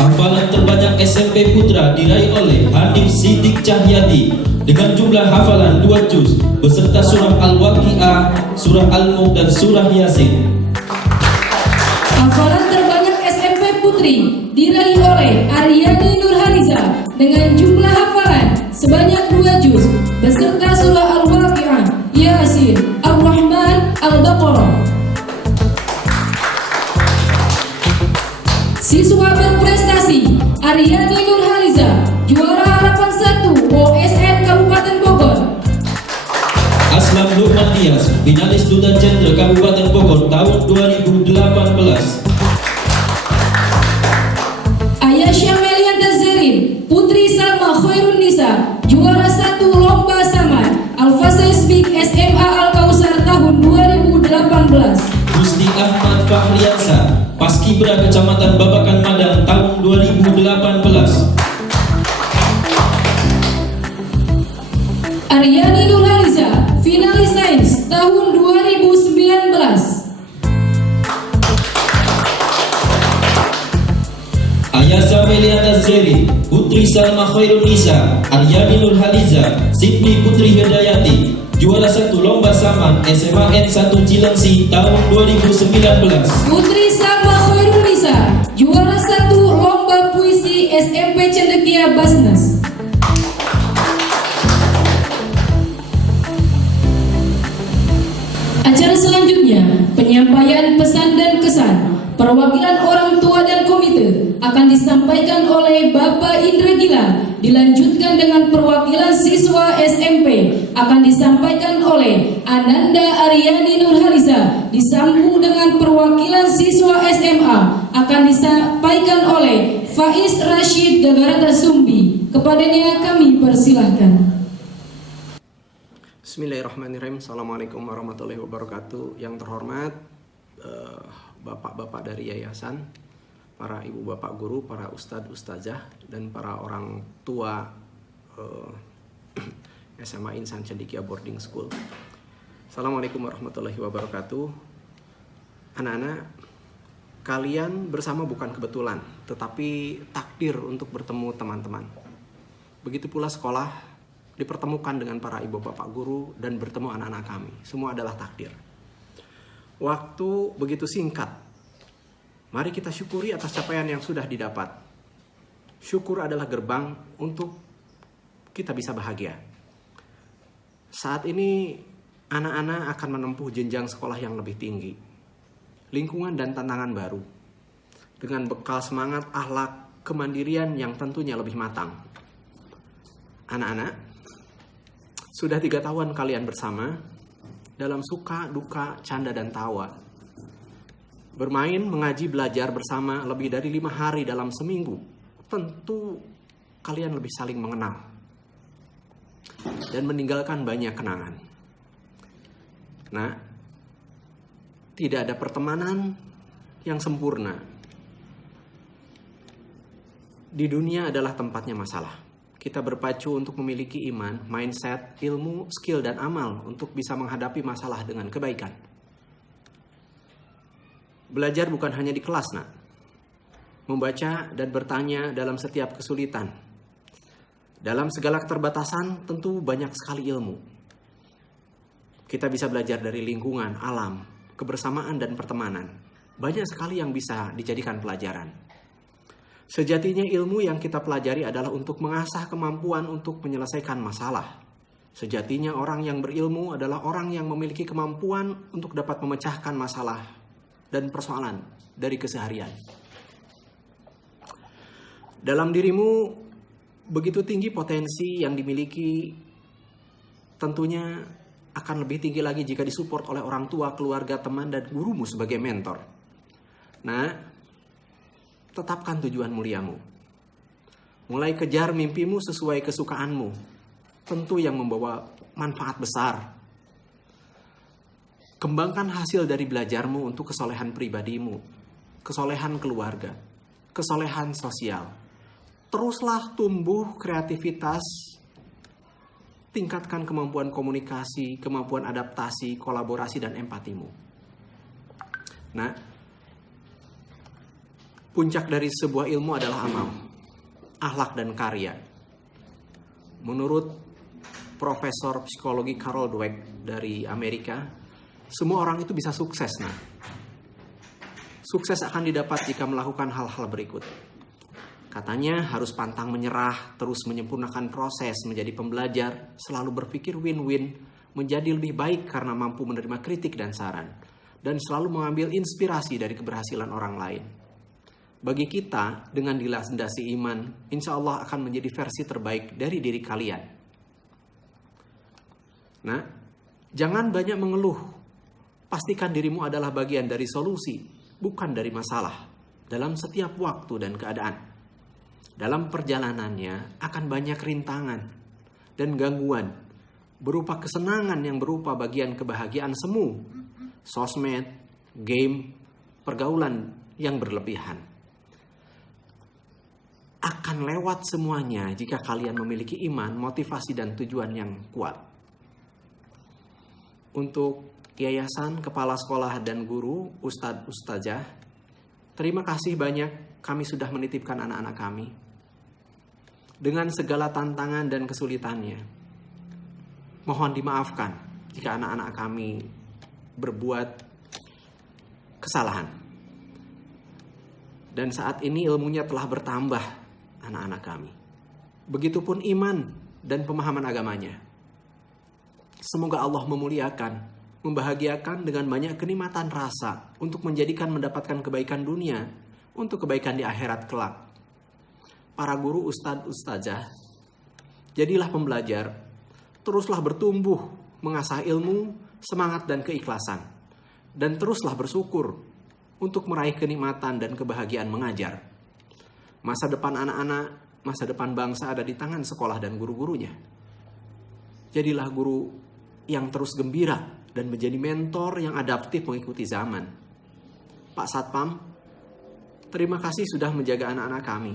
Hafalan terbanyak SMP Putra diraih oleh Hanif Siddiq Cahyati dengan jumlah hafalan 2 juz beserta surah Al-Waqi'ah, surah Al-Mulk dan surah Yasin. Hafalan terbanyak SMP Putri diraih oleh Aryani Nurhaliza dengan jumlah hafalan sebanyak 2 juz beserta surah Al-Waqi'ah, Yasin, Ar-Rahman, Al-Baqarah. Siswa berprestasi Aryani Nurhaliza, juara harapan 1 OSN Kabupaten Bogor. Aslam Lukman Dias, finalis Duta Cendra Kabupaten Bogor tahun 2018. Ayasha Melianta Zerin, Putri Salma Khairun Nisa, juara 1 Lomba Saman Al-Fasaisbik SMA Al-Kausar tahun 2018. Gusti Ahmad Fahriansa, Paskibra Kecamatan Babakan Madang tahun 2018. Aryani Nurhaliza, finalis Sains tahun 2019. Ayasa Meliata Zeri, Putri Salma Khairun Nisa, Aryani Nurhaliza, Sydney Putri Hidayati, juara 1 Lomba Saman SMA N1 Cilengsi tahun 2019. Putri Salma Khairun Nisa, juara 1 Lomba Puisi SMP Cendekia Basnas. Acara selanjutnya, penyampaian pesan dan kesan. Perwakilan orang tua dan komite akan disampaikan oleh Bapak Indra Gila, dilanjutkan dengan perwakilan siswa SMP akan disampaikan oleh Ananda Aryani Nurhaliza, disambung dengan perwakilan siswa SMA akan disampaikan oleh Faiz Rashid Gagarata Sumbi. Kepadanya kami persilahkan. Bismillahirrahmanirrahim. Assalamualaikum warahmatullahi wabarakatuh. Yang terhormat bapak-bapak dari yayasan, para ibu bapak guru, para ustadz ustazah, dan para orang tua SMA Insan Cendekia Boarding School. Assalamualaikum warahmatullahi wabarakatuh. Anak-anak, kalian bersama bukan kebetulan, tetapi takdir untuk bertemu teman-teman. Begitu pula sekolah dipertemukan dengan para ibu bapak guru dan bertemu anak-anak kami. Semua adalah takdir. Waktu begitu singkat. Mari kita syukuri atas capaian yang sudah didapat. Syukur adalah gerbang untuk kita bisa bahagia. Saat ini anak-anak akan menempuh jenjang sekolah yang lebih tinggi. Lingkungan dan tantangan baru. Dengan bekal semangat, akhlak, kemandirian yang tentunya lebih matang. Anak-anak, sudah 3 tahun kalian bersama dalam suka, duka, canda, dan tawa. Bermain, mengaji, belajar bersama lebih dari 5 hari dalam seminggu. Tentu kalian lebih saling mengenal dan meninggalkan banyak kenangan. Nah, tidak ada pertemanan yang sempurna. Di dunia adalah tempatnya masalah. Kita berpacu untuk memiliki iman, mindset, ilmu, skill, dan amal untuk bisa menghadapi masalah dengan kebaikan. Belajar bukan hanya di kelas, nak. Membaca dan bertanya dalam setiap kesulitan. Dalam segala keterbatasan, tentu banyak sekali ilmu. Kita bisa belajar dari lingkungan, alam, kebersamaan, dan pertemanan. Banyak sekali yang bisa dijadikan pelajaran. Sejatinya ilmu yang kita pelajari adalah untuk mengasah kemampuan untuk menyelesaikan masalah. Sejatinya orang yang berilmu adalah orang yang memiliki kemampuan untuk dapat memecahkan masalah dan persoalan dari keseharian. Dalam dirimu begitu tinggi potensi yang dimiliki, tentunya akan lebih tinggi lagi jika disupport oleh orang tua, keluarga, teman, dan gurumu sebagai mentor. Nah, tetapkan tujuan muliamu. Mulai kejar mimpimu sesuai kesukaanmu. Tentu yang membawa manfaat besar. Kembangkan hasil dari belajarmu untuk kesolehan pribadimu, kesolehan keluarga, kesolehan sosial. Teruslah tumbuh kreativitas, tingkatkan kemampuan komunikasi, kemampuan adaptasi, kolaborasi, dan empatimu. Nah, puncak dari sebuah ilmu adalah amal, akhlak, dan karya. Menurut Profesor Psikologi Carol Dweck dari Amerika, semua orang itu bisa sukses. Nah, sukses akan didapat jika melakukan hal-hal berikut. Katanya harus pantang menyerah, terus menyempurnakan proses, menjadi pembelajar, selalu berpikir win-win, menjadi lebih baik karena mampu menerima kritik dan saran, dan selalu mengambil inspirasi dari keberhasilan orang lain. Bagi kita, dengan dilandasi iman, insya Allah akan menjadi versi terbaik dari diri kalian. Nah, jangan banyak mengeluh. Pastikan dirimu adalah bagian dari solusi, bukan dari masalah, dalam setiap waktu dan keadaan. Dalam perjalanannya akan banyak rintangan dan gangguan, berupa kesenangan yang berupa bagian kebahagiaan semu, sosmed, game, pergaulan yang berlebihan. Akan lewat semuanya jika kalian memiliki iman, motivasi, dan tujuan yang kuat. Untuk yayasan, kepala sekolah, dan guru, ustadz, ustazah, terima kasih banyak kami sudah menitipkan anak-anak kami. Dengan segala tantangan dan kesulitannya, mohon dimaafkan jika anak-anak kami berbuat kesalahan. Dan saat ini ilmunya telah bertambah anak-anak kami. Begitupun iman dan pemahaman agamanya. Semoga Allah memuliakan, membahagiakan dengan banyak kenikmatan rasa untuk menjadikan mendapatkan kebaikan dunia untuk kebaikan di akhirat kelak. Para guru, ustadz, ustazah, jadilah pembelajar, teruslah bertumbuh, mengasah ilmu, semangat, dan keikhlasan, dan teruslah bersyukur untuk meraih kenikmatan dan kebahagiaan mengajar. Masa depan anak-anak, masa depan bangsa ada di tangan sekolah dan guru-gurunya. Jadilah guru yang terus gembira dan menjadi mentor yang adaptif mengikuti zaman. Pak Satpam, terima kasih sudah menjaga anak-anak kami.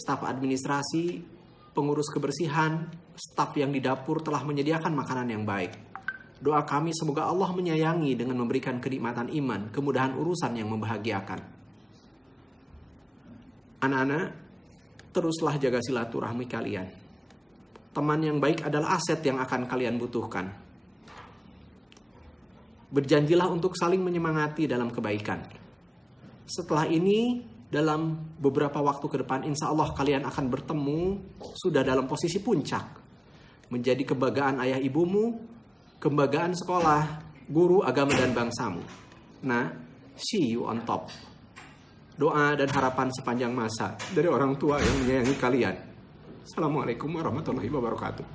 Staf administrasi pengurus kebersihan, staf yang di dapur telah menyediakan makanan yang baik. Doa kami semoga Allah menyayangi dengan memberikan kenikmatan iman, kemudahan urusan yang membahagiakan. Anak-anak, teruslah jaga silaturahmi kalian. Teman yang baik adalah aset yang akan kalian butuhkan. Berjanjilah untuk saling menyemangati dalam kebaikan. Setelah ini, dalam beberapa waktu ke depan, insya Allah kalian akan bertemu sudah dalam posisi puncak. Menjadi kebanggaan ayah ibumu, kebanggaan sekolah, guru, agama, dan bangsamu. Nah, see you on top. Doa dan harapan sepanjang masa dari orang tua yang menyayangi kalian. Assalamualaikum warahmatullahi wabarakatuh.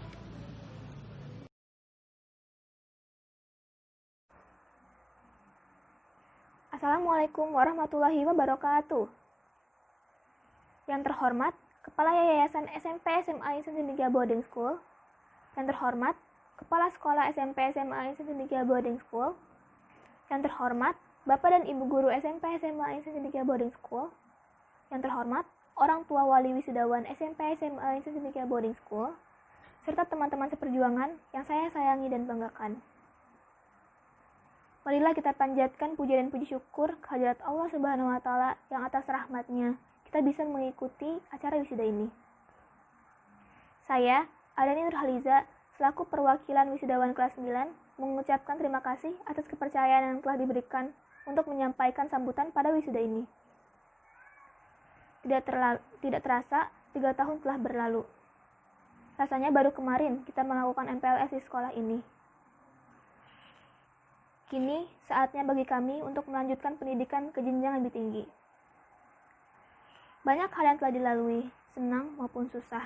Assalamualaikum warahmatullahi wabarakatuh. Yang terhormat, Kepala Yayasan SMP SMA Insan 3 Boarding School. Yang terhormat, Kepala Sekolah SMP SMA Insan 3 Boarding School. Yang terhormat, Bapak dan Ibu Guru SMP SMA Insan 3 Boarding School. Yang terhormat, orang tua wali wisudawan SMP SMA Insan 3 Boarding School, serta teman-teman seperjuangan yang saya sayangi dan banggakan. Marilah kita panjatkan puja dan puji syukur kehadirat Allah Subhanahu wa Ta'ala yang atas rahmatnya kita bisa mengikuti acara wisuda ini. Saya, Adani Nurhaliza, selaku perwakilan wisudawan kelas 9, mengucapkan terima kasih atas kepercayaan yang telah diberikan untuk menyampaikan sambutan pada wisuda ini. Tidak terasa, 3 tahun telah berlalu. Rasanya baru kemarin kita melakukan MPLS di sekolah ini. Kini saatnya bagi kami untuk melanjutkan pendidikan ke jenjang lebih tinggi. Banyak hal yang telah dilalui, senang maupun susah.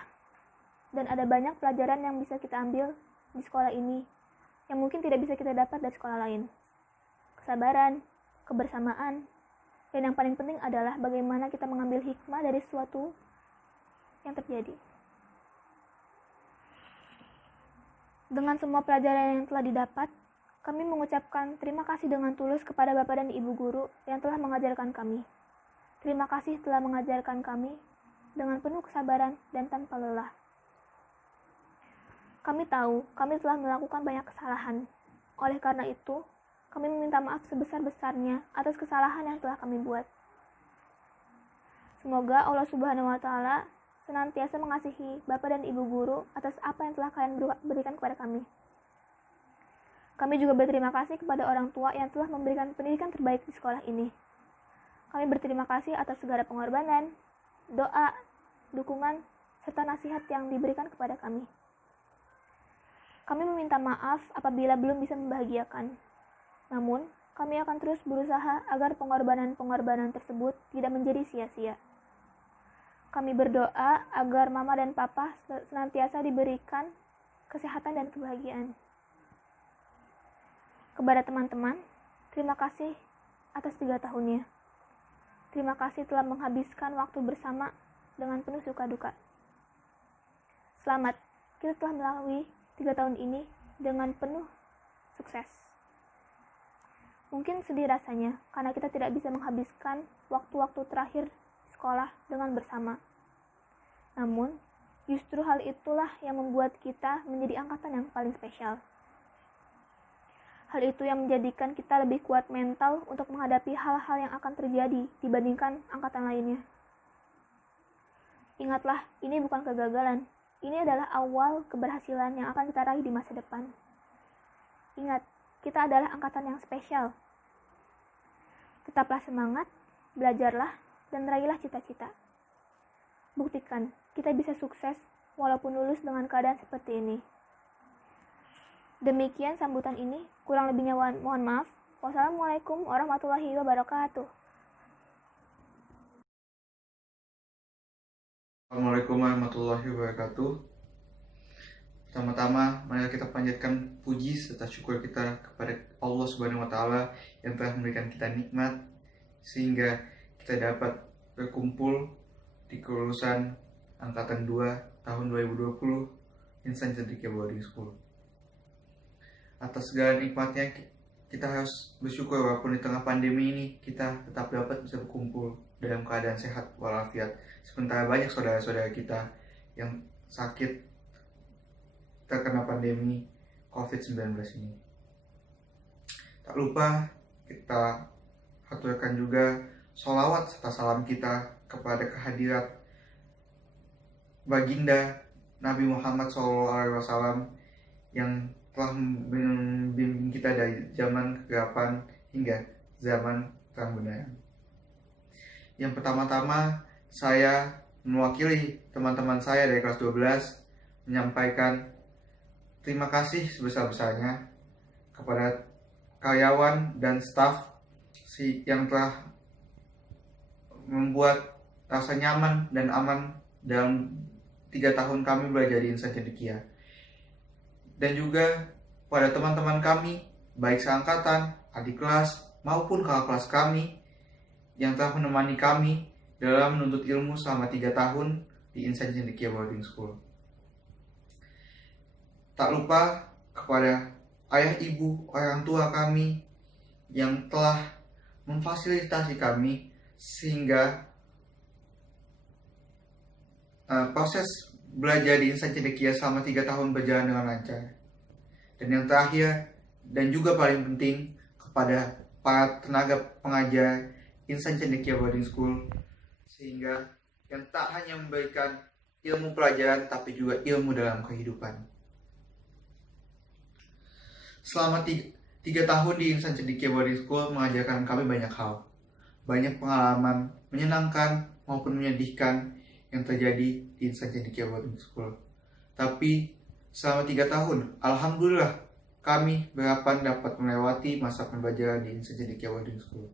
Dan ada banyak pelajaran yang bisa kita ambil di sekolah ini, yang mungkin tidak bisa kita dapat dari sekolah lain. Kesabaran, kebersamaan, dan yang paling penting adalah bagaimana kita mengambil hikmah dari sesuatu yang terjadi. Dengan semua pelajaran yang telah didapat, kami mengucapkan terima kasih dengan tulus kepada Bapak dan Ibu Guru yang telah mengajarkan kami. Terima kasih telah mengajarkan kami dengan penuh kesabaran dan tanpa lelah. Kami tahu kami telah melakukan banyak kesalahan. Oleh karena itu, kami meminta maaf sebesar-besarnya atas kesalahan yang telah kami buat. Semoga Allah Subhanahu wa Ta'ala senantiasa mengasihi Bapak dan Ibu Guru atas apa yang telah kalian berikan kepada kami. Kami juga berterima kasih kepada orang tua yang telah memberikan pendidikan terbaik di sekolah ini. Kami berterima kasih atas segala pengorbanan, doa, dukungan, serta nasihat yang diberikan kepada kami. Kami meminta maaf apabila belum bisa membahagiakan. Namun, kami akan terus berusaha agar pengorbanan-pengorbanan tersebut tidak menjadi sia-sia. Kami berdoa agar Mama dan Papa senantiasa diberikan kesehatan dan kebahagiaan. Kepada teman-teman, terima kasih atas 3 tahunnya. Terima kasih telah menghabiskan waktu bersama dengan penuh suka duka. Selamat, kita telah melalui 3 tahun ini dengan penuh sukses. Mungkin sedih rasanya karena kita tidak bisa menghabiskan waktu-waktu terakhir sekolah dengan bersama. Namun, justru hal itulah yang membuat kita menjadi angkatan yang paling spesial. Hal itu yang menjadikan kita lebih kuat mental untuk menghadapi hal-hal yang akan terjadi dibandingkan angkatan lainnya. Ingatlah, ini bukan kegagalan. Ini adalah awal keberhasilan yang akan kita raih di masa depan. Ingat, kita adalah angkatan yang spesial. Tetaplah semangat, belajarlah, dan raihlah cita-cita. Buktikan, kita bisa sukses walaupun lulus dengan keadaan seperti ini. Demikian sambutan ini, kurang lebihnya mohon maaf. Wassalamualaikum warahmatullahi wabarakatuh. Assalamualaikum warahmatullahi wabarakatuh. Pertama-tama, mari kita panjatkan puji serta syukur kita kepada Allah Subhanahu wa Ta'ala yang telah memberikan kita nikmat sehingga kita dapat berkumpul di kelulusan angkatan 2 tahun 2020 Insan Cendekia Boarding School. Atas segala nikmatnya, kita harus bersyukur walaupun di tengah pandemi ini kita tetap dapat bisa berkumpul dalam keadaan sehat walafiat. Sementara banyak saudara-saudara kita yang sakit terkena pandemi COVID-19 ini. Tak lupa kita haturkan juga sholawat serta salam kita kepada kehadirat Baginda Nabi Muhammad SAW yang telah membimbing kita dari zaman kegelapan hingga zaman terang benderang. Yang pertama-tama, saya mewakili teman-teman saya dari kelas 12 menyampaikan terima kasih sebesar-besarnya kepada karyawan dan staf yang telah membuat rasa nyaman dan aman dalam 3 tahun kami belajar di Insan Cendekia. Dan juga pada teman-teman kami, baik seangkatan, adik kelas, maupun kakak kelas kami yang telah menemani kami dalam menuntut ilmu selama 3 tahun di Insan Cendekia Boarding School. Tak lupa kepada ayah ibu, orang tua kami yang telah memfasilitasi kami sehingga proses belajar di Insan Cendekia selama 3 tahun berjalan dengan lancar. Dan yang terakhir dan juga paling penting, kepada para tenaga pengajar Insan Cendekia Boarding School, sehingga yang tak hanya memberikan ilmu pelajaran tapi juga ilmu dalam kehidupan. Selama 3 tahun di Insan Cendekia Boarding School mengajarkan kami banyak hal. Banyak pengalaman menyenangkan maupun menyedihkan yang terjadi di Insan Cendekia Boarding School. Tapi selama 3 tahun, alhamdulillah kami berharapan dapat melewati masa pembelajaran di Insan Cendekia Boarding School.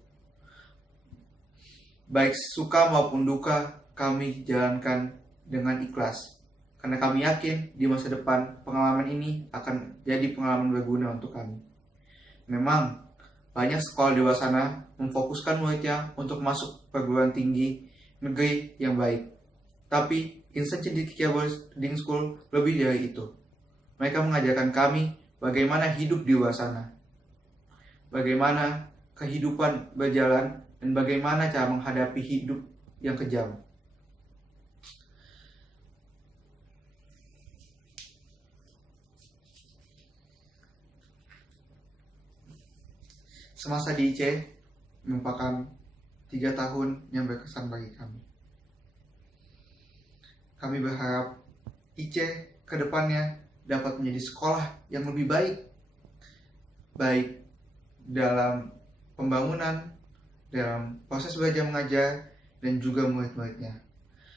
Baik suka maupun duka, kami jalankan dengan ikhlas. Karena kami yakin di masa depan pengalaman ini akan jadi pengalaman berguna untuk kami. Memang banyak sekolah di luar sana memfokuskan muridnya untuk masuk perguruan tinggi negeri yang baik. Tapi Insan Cendekia Boarding School lebih dari itu. Mereka mengajarkan kami bagaimana hidup di luar sana, bagaimana kehidupan berjalan, dan bagaimana cara menghadapi hidup yang kejam. Semasa di IC merupakan 3 tahun yang berkesan bagi kami. Kami berharap IC ke depannya dapat menjadi sekolah yang lebih baik dalam pembangunan, dalam proses belajar mengajar, dan juga murid-muridnya.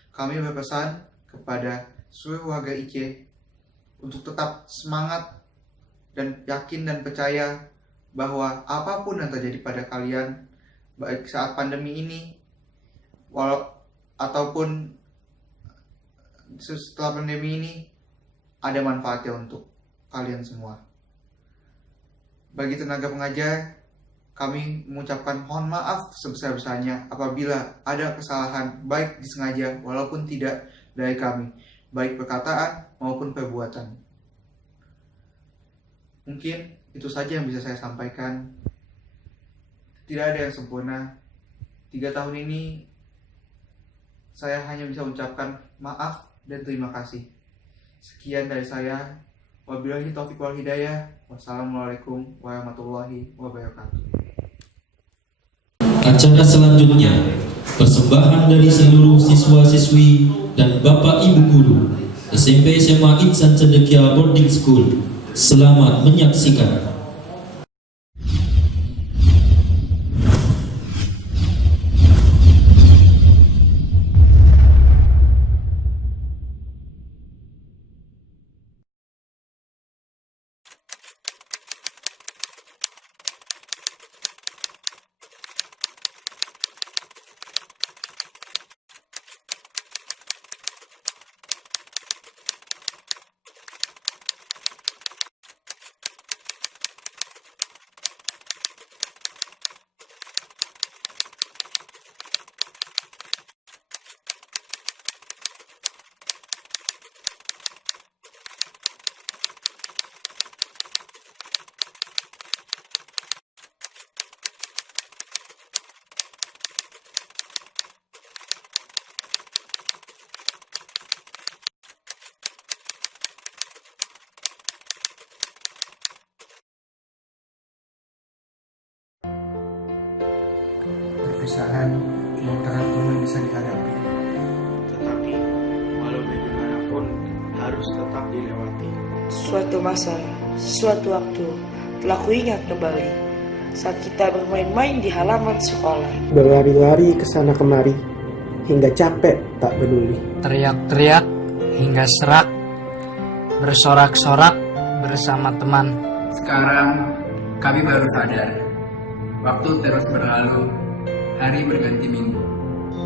Kami berpesan kepada seluruh warga IC untuk tetap semangat dan yakin dan percaya bahwa apapun yang terjadi pada kalian, baik saat pandemi ini ataupun setelah pandemi ini, ada manfaatnya untuk kalian semua. Bagi tenaga pengajar, kami mengucapkan mohon maaf sebesar-besarnya apabila ada kesalahan baik disengaja walaupun tidak dari kami, baik perkataan maupun perbuatan. Mungkin itu saja yang bisa saya sampaikan. Tidak ada yang sempurna. 3 tahun ini saya hanya bisa ucapkan maaf dan terima kasih. Sekian dari saya. Wabillahi taufiq wal hidayah. Wassalamualaikum warahmatullahi wabarakatuh. Acara selanjutnya, persembahan dari seluruh siswa-siswi dan Bapak Ibu Guru SMP SMA Insan Cendekia Boarding School. Selamat menyaksikan. kesusahan yang teman-teman bisa dihadapi. Tetapi walau bagaimanapun harus tetap dilewati. Suatu masa, suatu waktu telah kuingat kembali saat kita bermain-main di halaman sekolah. Berlari-lari ke sana kemari hingga capek tak peduli. Teriak-teriak hingga serak, bersorak-sorak bersama teman. Sekarang kami baru sadar, waktu terus berlalu, hari berganti minggu.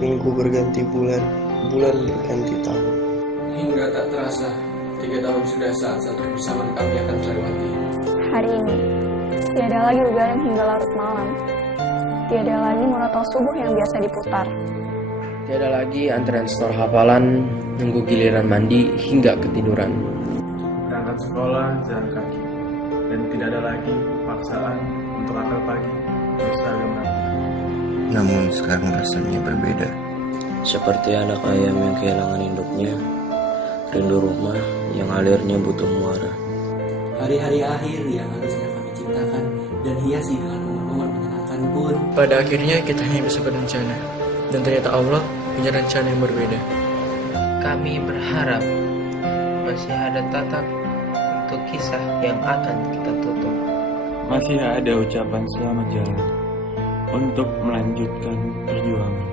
Minggu berganti bulan, bulan berganti tahun. Hingga tak terasa, 3 tahun sudah saat satu bersama kami akan terlewati. Hari ini, tiada lagi begadang hingga larut malam. Tiada lagi monoton subuh yang biasa diputar. Tiada lagi antrean store hafalan, nunggu giliran mandi hingga ketiduran. Berangkat sekolah jalan kaki, dan tidak ada lagi paksaan untuk apel pagi berseragam rapi. Namun sekarang rasanya berbeda. Seperti anak ayam yang kehilangan induknya, rindu rumah yang alirnya butuh muara. Hari-hari akhir yang harusnya kami ciptakan dan hiasi dengan momen-momen menyenangkan pun pada akhirnya kita hanya bisa berencana, dan ternyata Allah punya rencana yang berbeda. Kami berharap masih ada tatap untuk kisah yang akan kita tutup. Masih ada ucapan selamat jalan untuk melanjutkan perjuangan.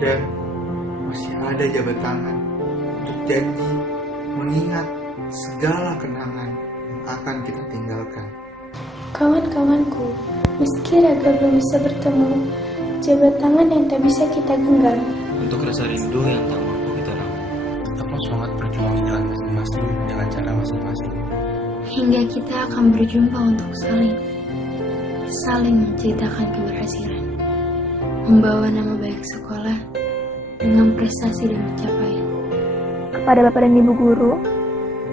Dan masih ada jabat tangan untuk janji mengingat segala kenangan yang akan kita tinggalkan. Kawan-kawanku, meski raga belum bisa bertemu, jabat tangan yang tak bisa kita genggam. Untuk rasa rindu yang tak mampu kita ramu, tetaplah semangat berjuang di jalan masing-masing dengan cara masing-masing. Hingga kita akan berjumpa untuk saling menceritakan keberhasilan, membawa nama baik sekolah dengan prestasi dan pencapaian. Kepada Bapak dan Ibu Guru,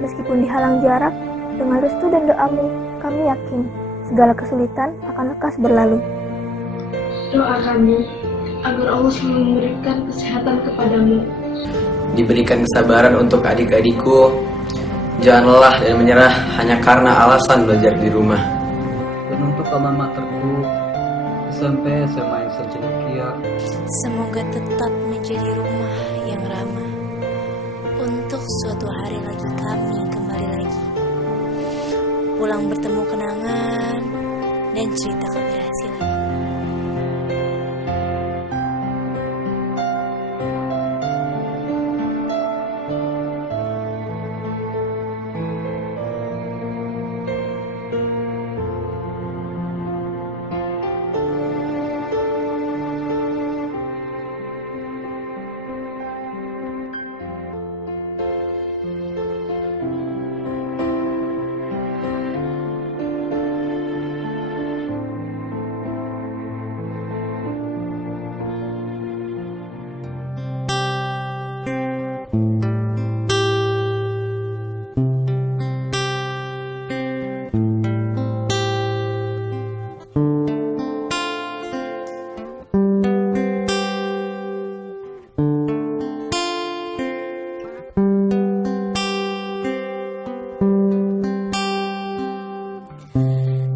meskipun dihalang jarak, dengan restu dan doamu, kami yakin segala kesulitan akan lekas berlalu. Doa kami agar Allah selalu memberikan kesehatan kepadamu. Diberikan kesabaran untuk adik-adikku. Jangan lelah dan menyerah hanya karena alasan belajar di rumah. Dan untuk alma materku, SMP SMA yang Cendekia, semoga tetap menjadi rumah yang ramah. Untuk suatu hari lagi kami kembali lagi, pulang bertemu kenangan dan cerita keberhasilan.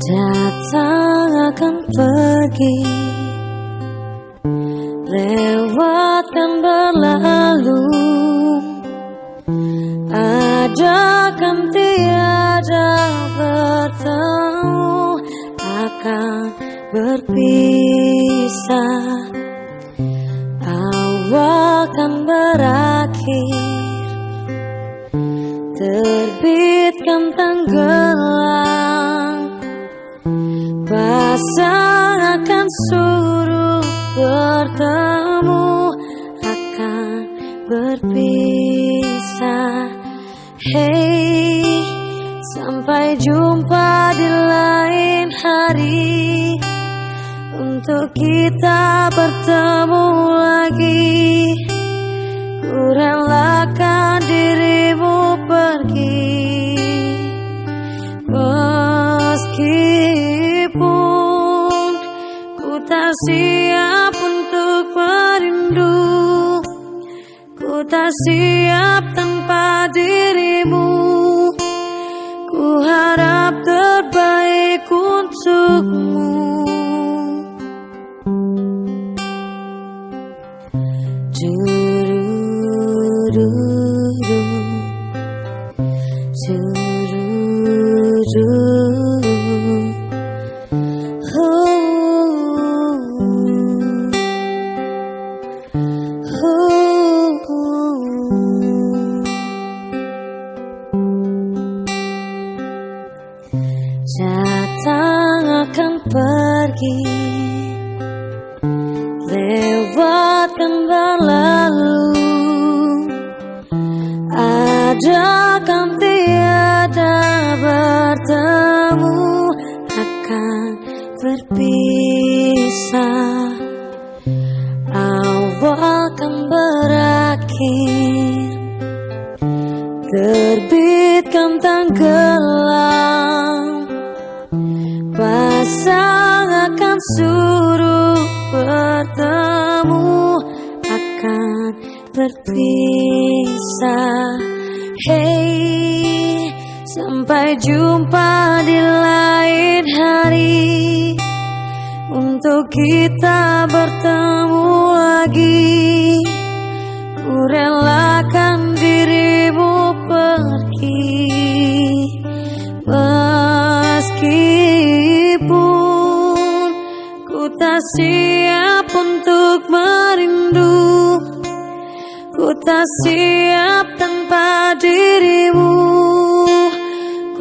Datang akan pergi, lewat dan berlalu, ada kan tiada bertemu, akan berpisah, awal kan berakhir, terbitkan tenggelam, pasang akan suruh bertemu, akan berpisah. Hey, sampai jumpa di lain hari, untuk kita bertemu lagi. Ku relakan dirimu pergi, meskipun ku tak siap untuk merindu, ku tak siap tanpa dirimu. Ku harap terbaik untukmu. Datang akan pergi, lewatkan berlalu, ada kan tiada bertemu, akan berpisah, awal kan berakhir, terbitkan tenggelam, pasang akan suruh bertemu, akan berpisah. Hey, sampai jumpa di lain hari, untuk kita bertemu lagi. Ku relakan dirimu pergi, meskipun ku tak siap untuk merindu, ku tak siap tanpa dirimu.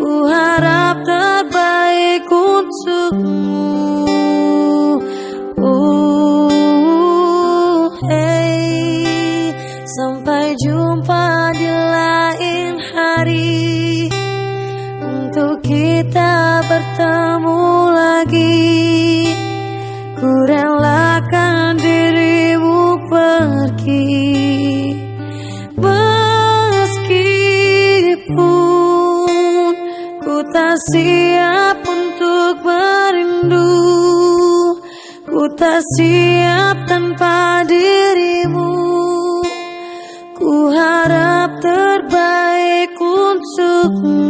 Ku harap terbaik untukmu. Hey, sampai jumpa di lain hari, untuk kita bertemu lagi. Ku relakan dirimu pergi, meskipun ku tak siap untuk merindu, ku tak siap tanpa dirimu. Ku harap terbaik untukmu.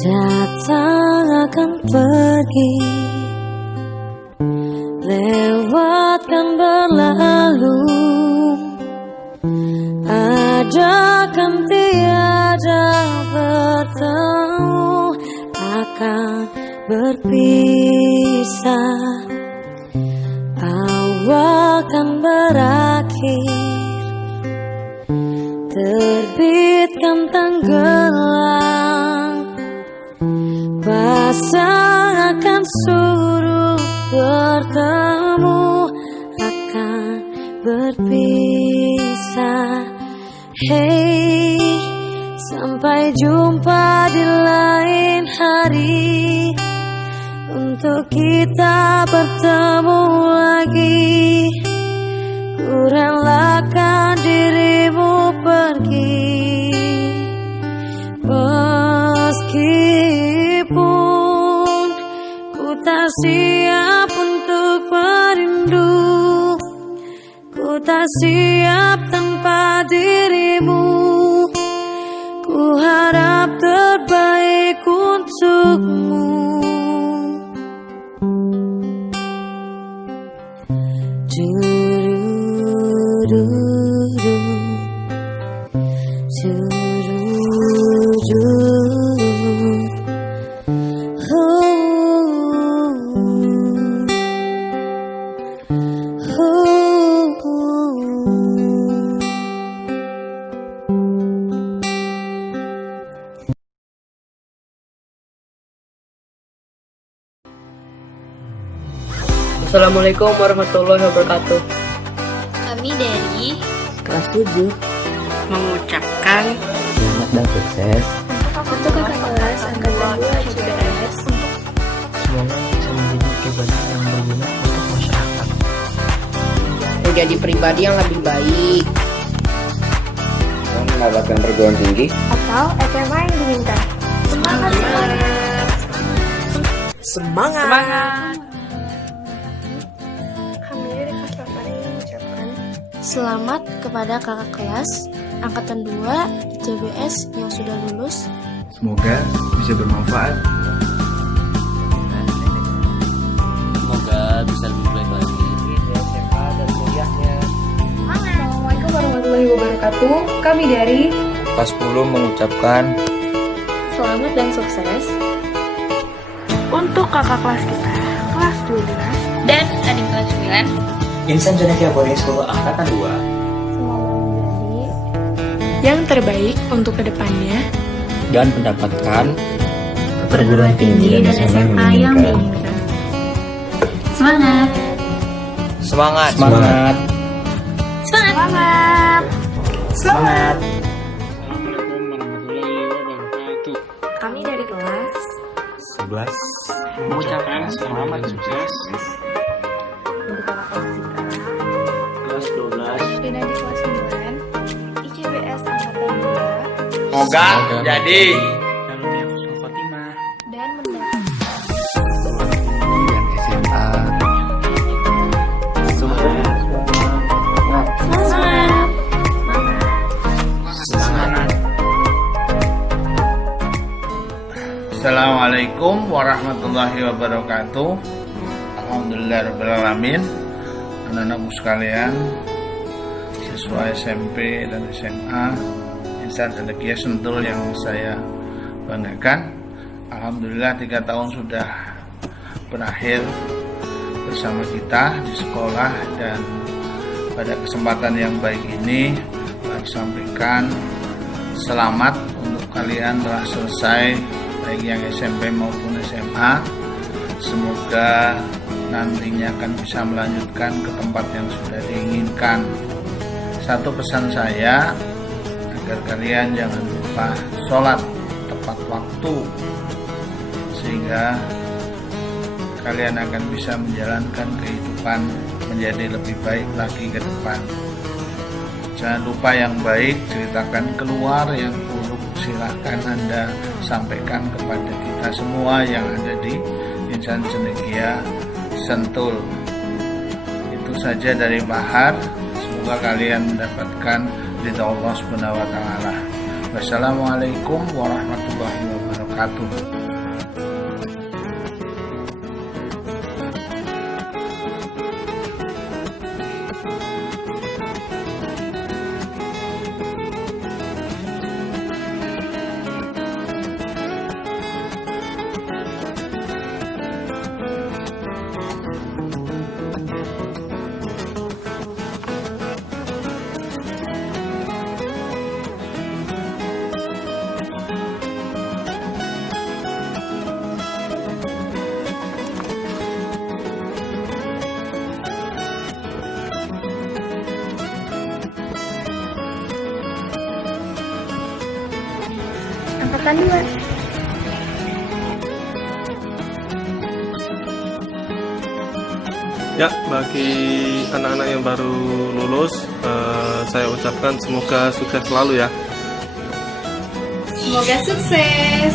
Datang akan pergi, lewatkan berlalu, ada kan tiada bertemu, akan berpisah, awal kan berakhir, terbitkan tenggelam, pasang akan suruh bertemu, akan berpisah. Hey, sampai jumpa di lain hari, untuk kita bertemu lagi. Ku relakan dirimu pergi, meskipun ku tak siap untuk merindu, ku tak siap tanpa dirimu. Ku harap terbaik untukmu. Assalamualaikum warahmatullahi wabarakatuh. Kami dari kelas 7 mengucapkan selamat dan sukses untuk kakak kelas angkatan 2 JBS. Semoga bisa menjadi pribadi yang berguna untuk masyarakat. Menjadi pribadi yang lebih baik. Mendapatkan perguruan tinggi atau SMA yang diinginkan. semangat. Semangat. Kami dari kelas 8 ini mengucapkan Selamat kepada kakak kelas angkatan 2 JBS yang sudah lulus. Semoga bisa bermanfaat. Semoga bisa lebih baik lagi di SMA dan kuliahnya. Assalamualaikum warahmatullahi wabarakatuh. Kami dari kelas 10 mengucapkan selamat dan sukses untuk kakak kelas kita, kelas 12 dan adik kelas 9 Insan Cendekia Boarding School angkatan 2. semoga menjadi yang terbaik untuk kedepannya dan mendapatkan perguruan tinggi dan SMA yang diinginkan. Semangat. Semangat. Semangat. Assalamualaikum warahmatullahi wabarakatuh. Kami dari kelas 11 mengucapkan selamat dan sukses untuk kakak kelas kita kelas 12 dan adik kelas 9 ICBS angkatan 2. Semoga jadi Dan mendapat dan SMA. semangat. Assalamualaikum warahmatullahi wabarakatuh. Alhamdulillahirrahmanirrahim. Anak-anakku sekalian, siswa SMP dan SMA Insan Cendekia Sentul yang saya banggakan. Alhamdulillah 3 tahun sudah berakhir bersama kita di sekolah, dan pada kesempatan yang baik ini saya sampaikan selamat untuk kalian telah selesai baik yang SMP maupun SMA. Semoga nantinya akan bisa melanjutkan ke tempat yang sudah diinginkan. Satu pesan saya, agar kalian jangan lupa sholat tepat waktu, sehingga kalian akan bisa menjalankan kehidupan menjadi lebih baik lagi ke depan. Jangan lupa yang baik, ceritakan keluar, yang buruk silahkan Anda sampaikan kepada kita semua yang ada di Insan Cendekia Sentul. Itu saja dari Bahar. Semoga kalian mendapatkan ridha Allah Subhanahu wa taala. Wassalamualaikum warahmatullahi wabarakatuh. angkatan 2. Ya, bagi anak-anak yang baru lulus, saya ucapkan semoga sukses selalu ya. semoga sukses.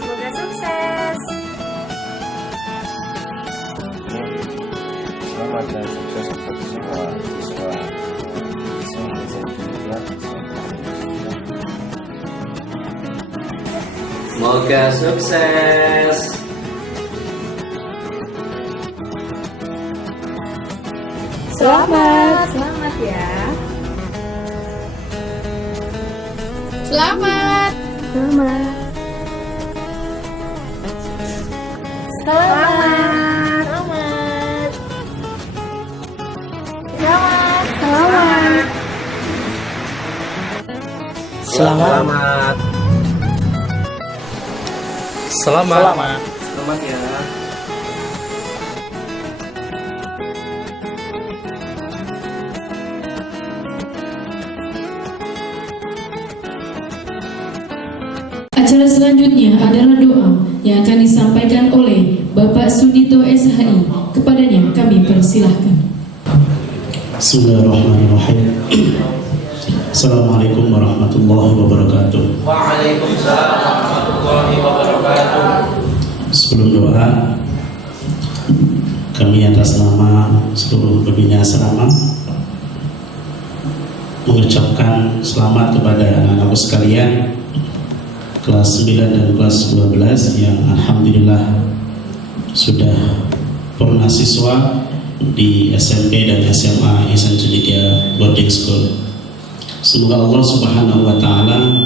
Semoga sukses. Selamat dan sukses untuk semua siswa. Semoga sukses. Selamat ya. Selamat. Selamat. Selamat. Selamat. Selamat. Selamat ya. selanjutnya adalah doa yang akan disampaikan oleh Bapak Sudito SHI. Kepadanya kami persilahkan. Bismillahirrahmanirrahim. Assalamualaikum warahmatullahi wabarakatuh. Waalaikumsalam warahmatullahi wabarakatuh. Sebelum doa, kami atas nama seluruh pembina asrama mengucapkan selamat kepada anak-anakku sekalian kelas 9 dan kelas 12 yang alhamdulillah sudah purna siswa di SMP dan SMA Ihsan Cendekia Boarding School. Semoga Allah Subhanahu wa taala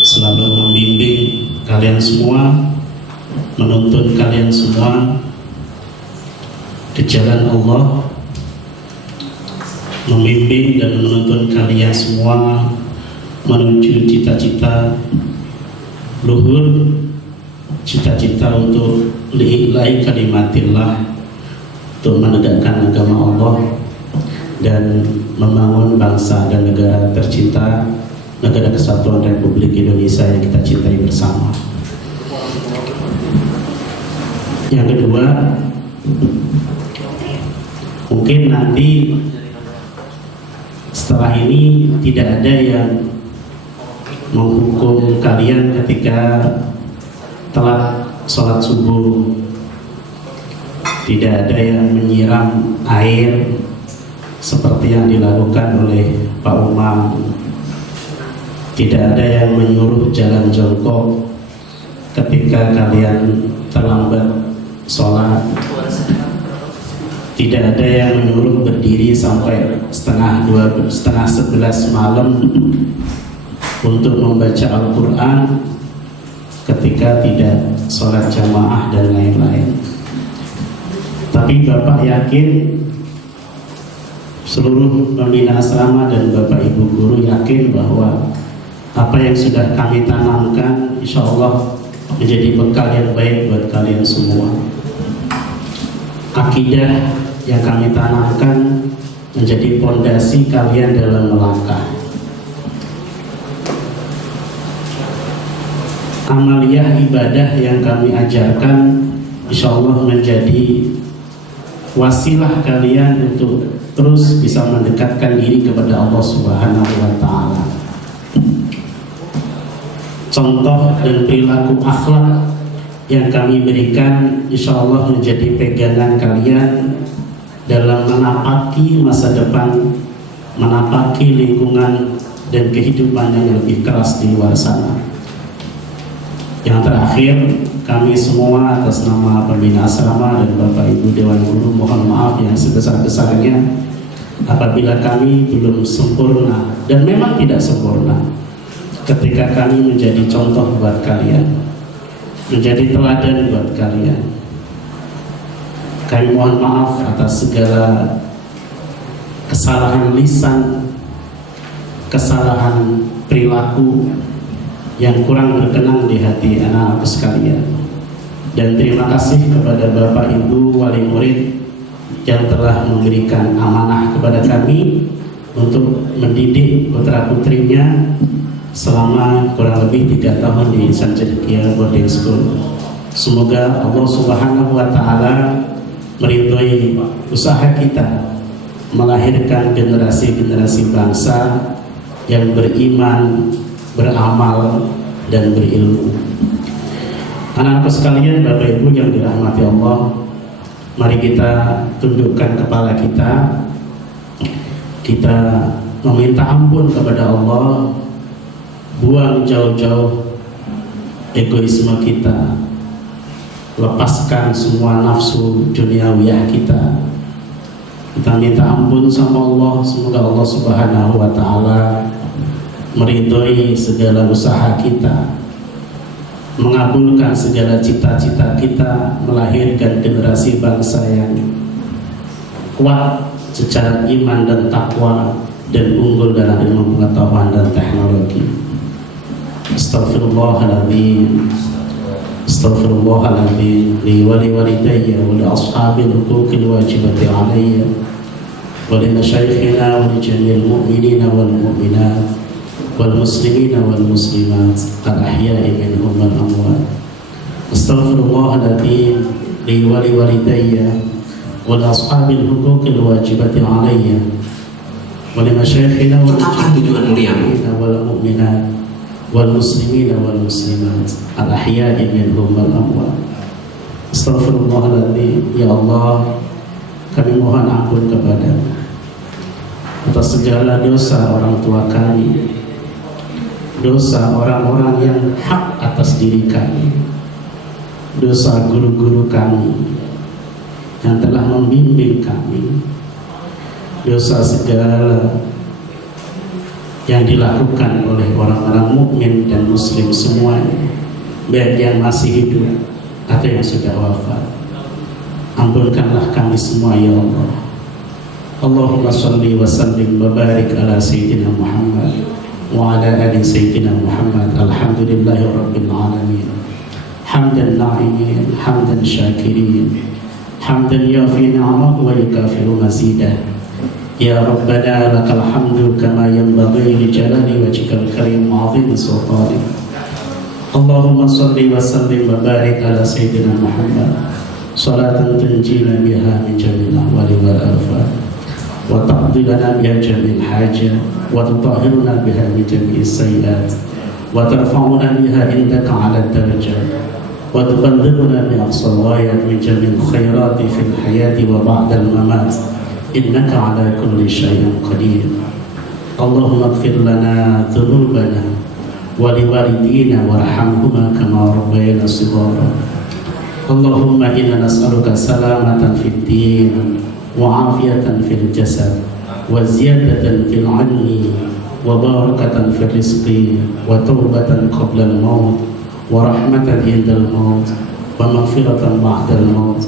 selalu membimbing kalian semua, menuntun kalian semua ke jalan Allah, membimbing dan menuntun kalian semua menuju cita-cita luhur, cita-cita untuk lillahi kalimatillah, untuk menegakkan agama Allah dan membangun bangsa dan negara tercinta, negara kesatuan Republik Indonesia yang kita cintai bersama. Yang kedua, mungkin nanti setelah ini tidak ada yang menghukum kalian ketika telat sholat subuh, tidak ada yang menyiram air seperti yang dilakukan oleh Pak Umar, tidak ada yang menyuruh jalan jongkok ketika kalian terlambat sholat, tidak ada yang menyuruh berdiri sampai setengah 11 malam untuk membaca Al-Quran ketika tidak sholat jamaah dan lain-lain. Tapi Bapak yakin, seluruh pembina asrama dan Bapak Ibu guru yakin bahwa apa yang sudah kami tanamkan insya Allah menjadi bekal yang baik buat kalian semua. Akidah yang kami tanamkan menjadi fondasi kalian dalam melangkah. Amaliyah ibadah yang kami ajarkan insya Allah menjadi wasilah kalian untuk terus bisa mendekatkan diri kepada Allah Subhanahu wa taala. Contoh dan perilaku akhlak yang kami berikan insya Allah menjadi pegangan kalian dalam menapaki masa depan, menapaki lingkungan dan kehidupan yang lebih keras di luar sana. Yang terakhir, kami semua atas nama pembina asrama dan Bapak Ibu Dewan Guru mohon maaf yang sebesar-besarnya apabila kami belum sempurna, dan memang tidak sempurna, ketika kami menjadi contoh buat kalian, menjadi teladan buat kalian. Kami mohon maaf atas segala kesalahan lisan, kesalahan perilaku yang kurang berkenan di hati anak-anak sekalian. Dan terima kasih kepada Bapak Ibu wali murid yang telah memberikan amanah kepada kami untuk mendidik putra-putrinya selama kurang lebih 3 tahun di Ihsan Cendekia Boarding School. Semoga Allah Subhanahu wa taala meridhoi usaha kita melahirkan generasi-generasi bangsa yang beriman, beramal, dan berilmu. Anak-anak sekalian, Bapak Ibu yang dirahmati Allah, mari kita tundukkan kepala kita, kita meminta ampun kepada Allah, buang jauh-jauh egoisme kita, lepaskan semua nafsu duniawiyah kita. Kita minta ampun sama Allah, semoga Allah Subhanahu wa taala meridhoi segala usaha kita, mengabulkan segala cita-cita kita, melahirkan generasi bangsa yang kuat secara iman dan takwa dan unggul dalam ilmu pengetahuan dan teknologi. Astaghfirullahaladzim, astaghfirullahaladzim li wa li walidayya wa li ashabil huquqil wajibati alayya wa li masyaykhina wa li jami'il mu'minina wal mu'minat والمسلمين والمسلمات الأحياء منهم والأموات. أستغفر الله العظيم لي ولوالدي ولأصحاب الحقوق الواجبة علي ولمشايخنا والمؤمنين والمؤمنات والmuslimin wal muslimat al-ahya'i minhum wal amwat. Astaghfirullahaladzim. Ya Allah, kami mohon ampun kepada-Mu atas segala dosa orang tua kami, dosa orang-orang yang hak atas diri kami, dosa guru-guru kami yang telah membimbing kami, dosa segala yang dilakukan oleh orang-orang mukmin dan muslim semuanya, baik yang masih hidup atau yang sudah wafat. Ampunkanlah kami semua ya Allah. Allahumma salli wa sallim wa barik ala sayyidina Muhammad wa ala ali sayyidina Muhammad. Alhamdulillahi rabbil alamin. Hamdan na'imin, hamdan syakirin, hamdan yafi ni'amahu wa yukafiru mazidah. Ya Rabbana lakal hamdu kama yanbaghi li jalali wajhikal karim wa 'azimi sultanik. Allahumma salli wa sallim wa barik ala sayyidina Muhammad salatan tunjina biha min jami'il ahwali wal afat wa taqdi lana biha jami'il hajat wa tutahhiruna biha min jami'is sayyi'at wa tarfa'una biha indaka 'ala darajat wa tuballighuna bi aqsal ghayat min jami'il khairati fil hayati wa ba'dal mamat. Innaka ala kulli syai'in qadir. Allahumma ighfir lana dhunubana wa liwalidina warhamhuma kama rabbayana shighara. Allahumma inna nas'aluka salamatan fid din wa afiyatan fil jasad wa ziyadatan fil 'ilmi wa barakatan fil rizqi wa tawbatan qabla al-maut wa rahmatan indal maut wa maghfiratan ba'dal maut.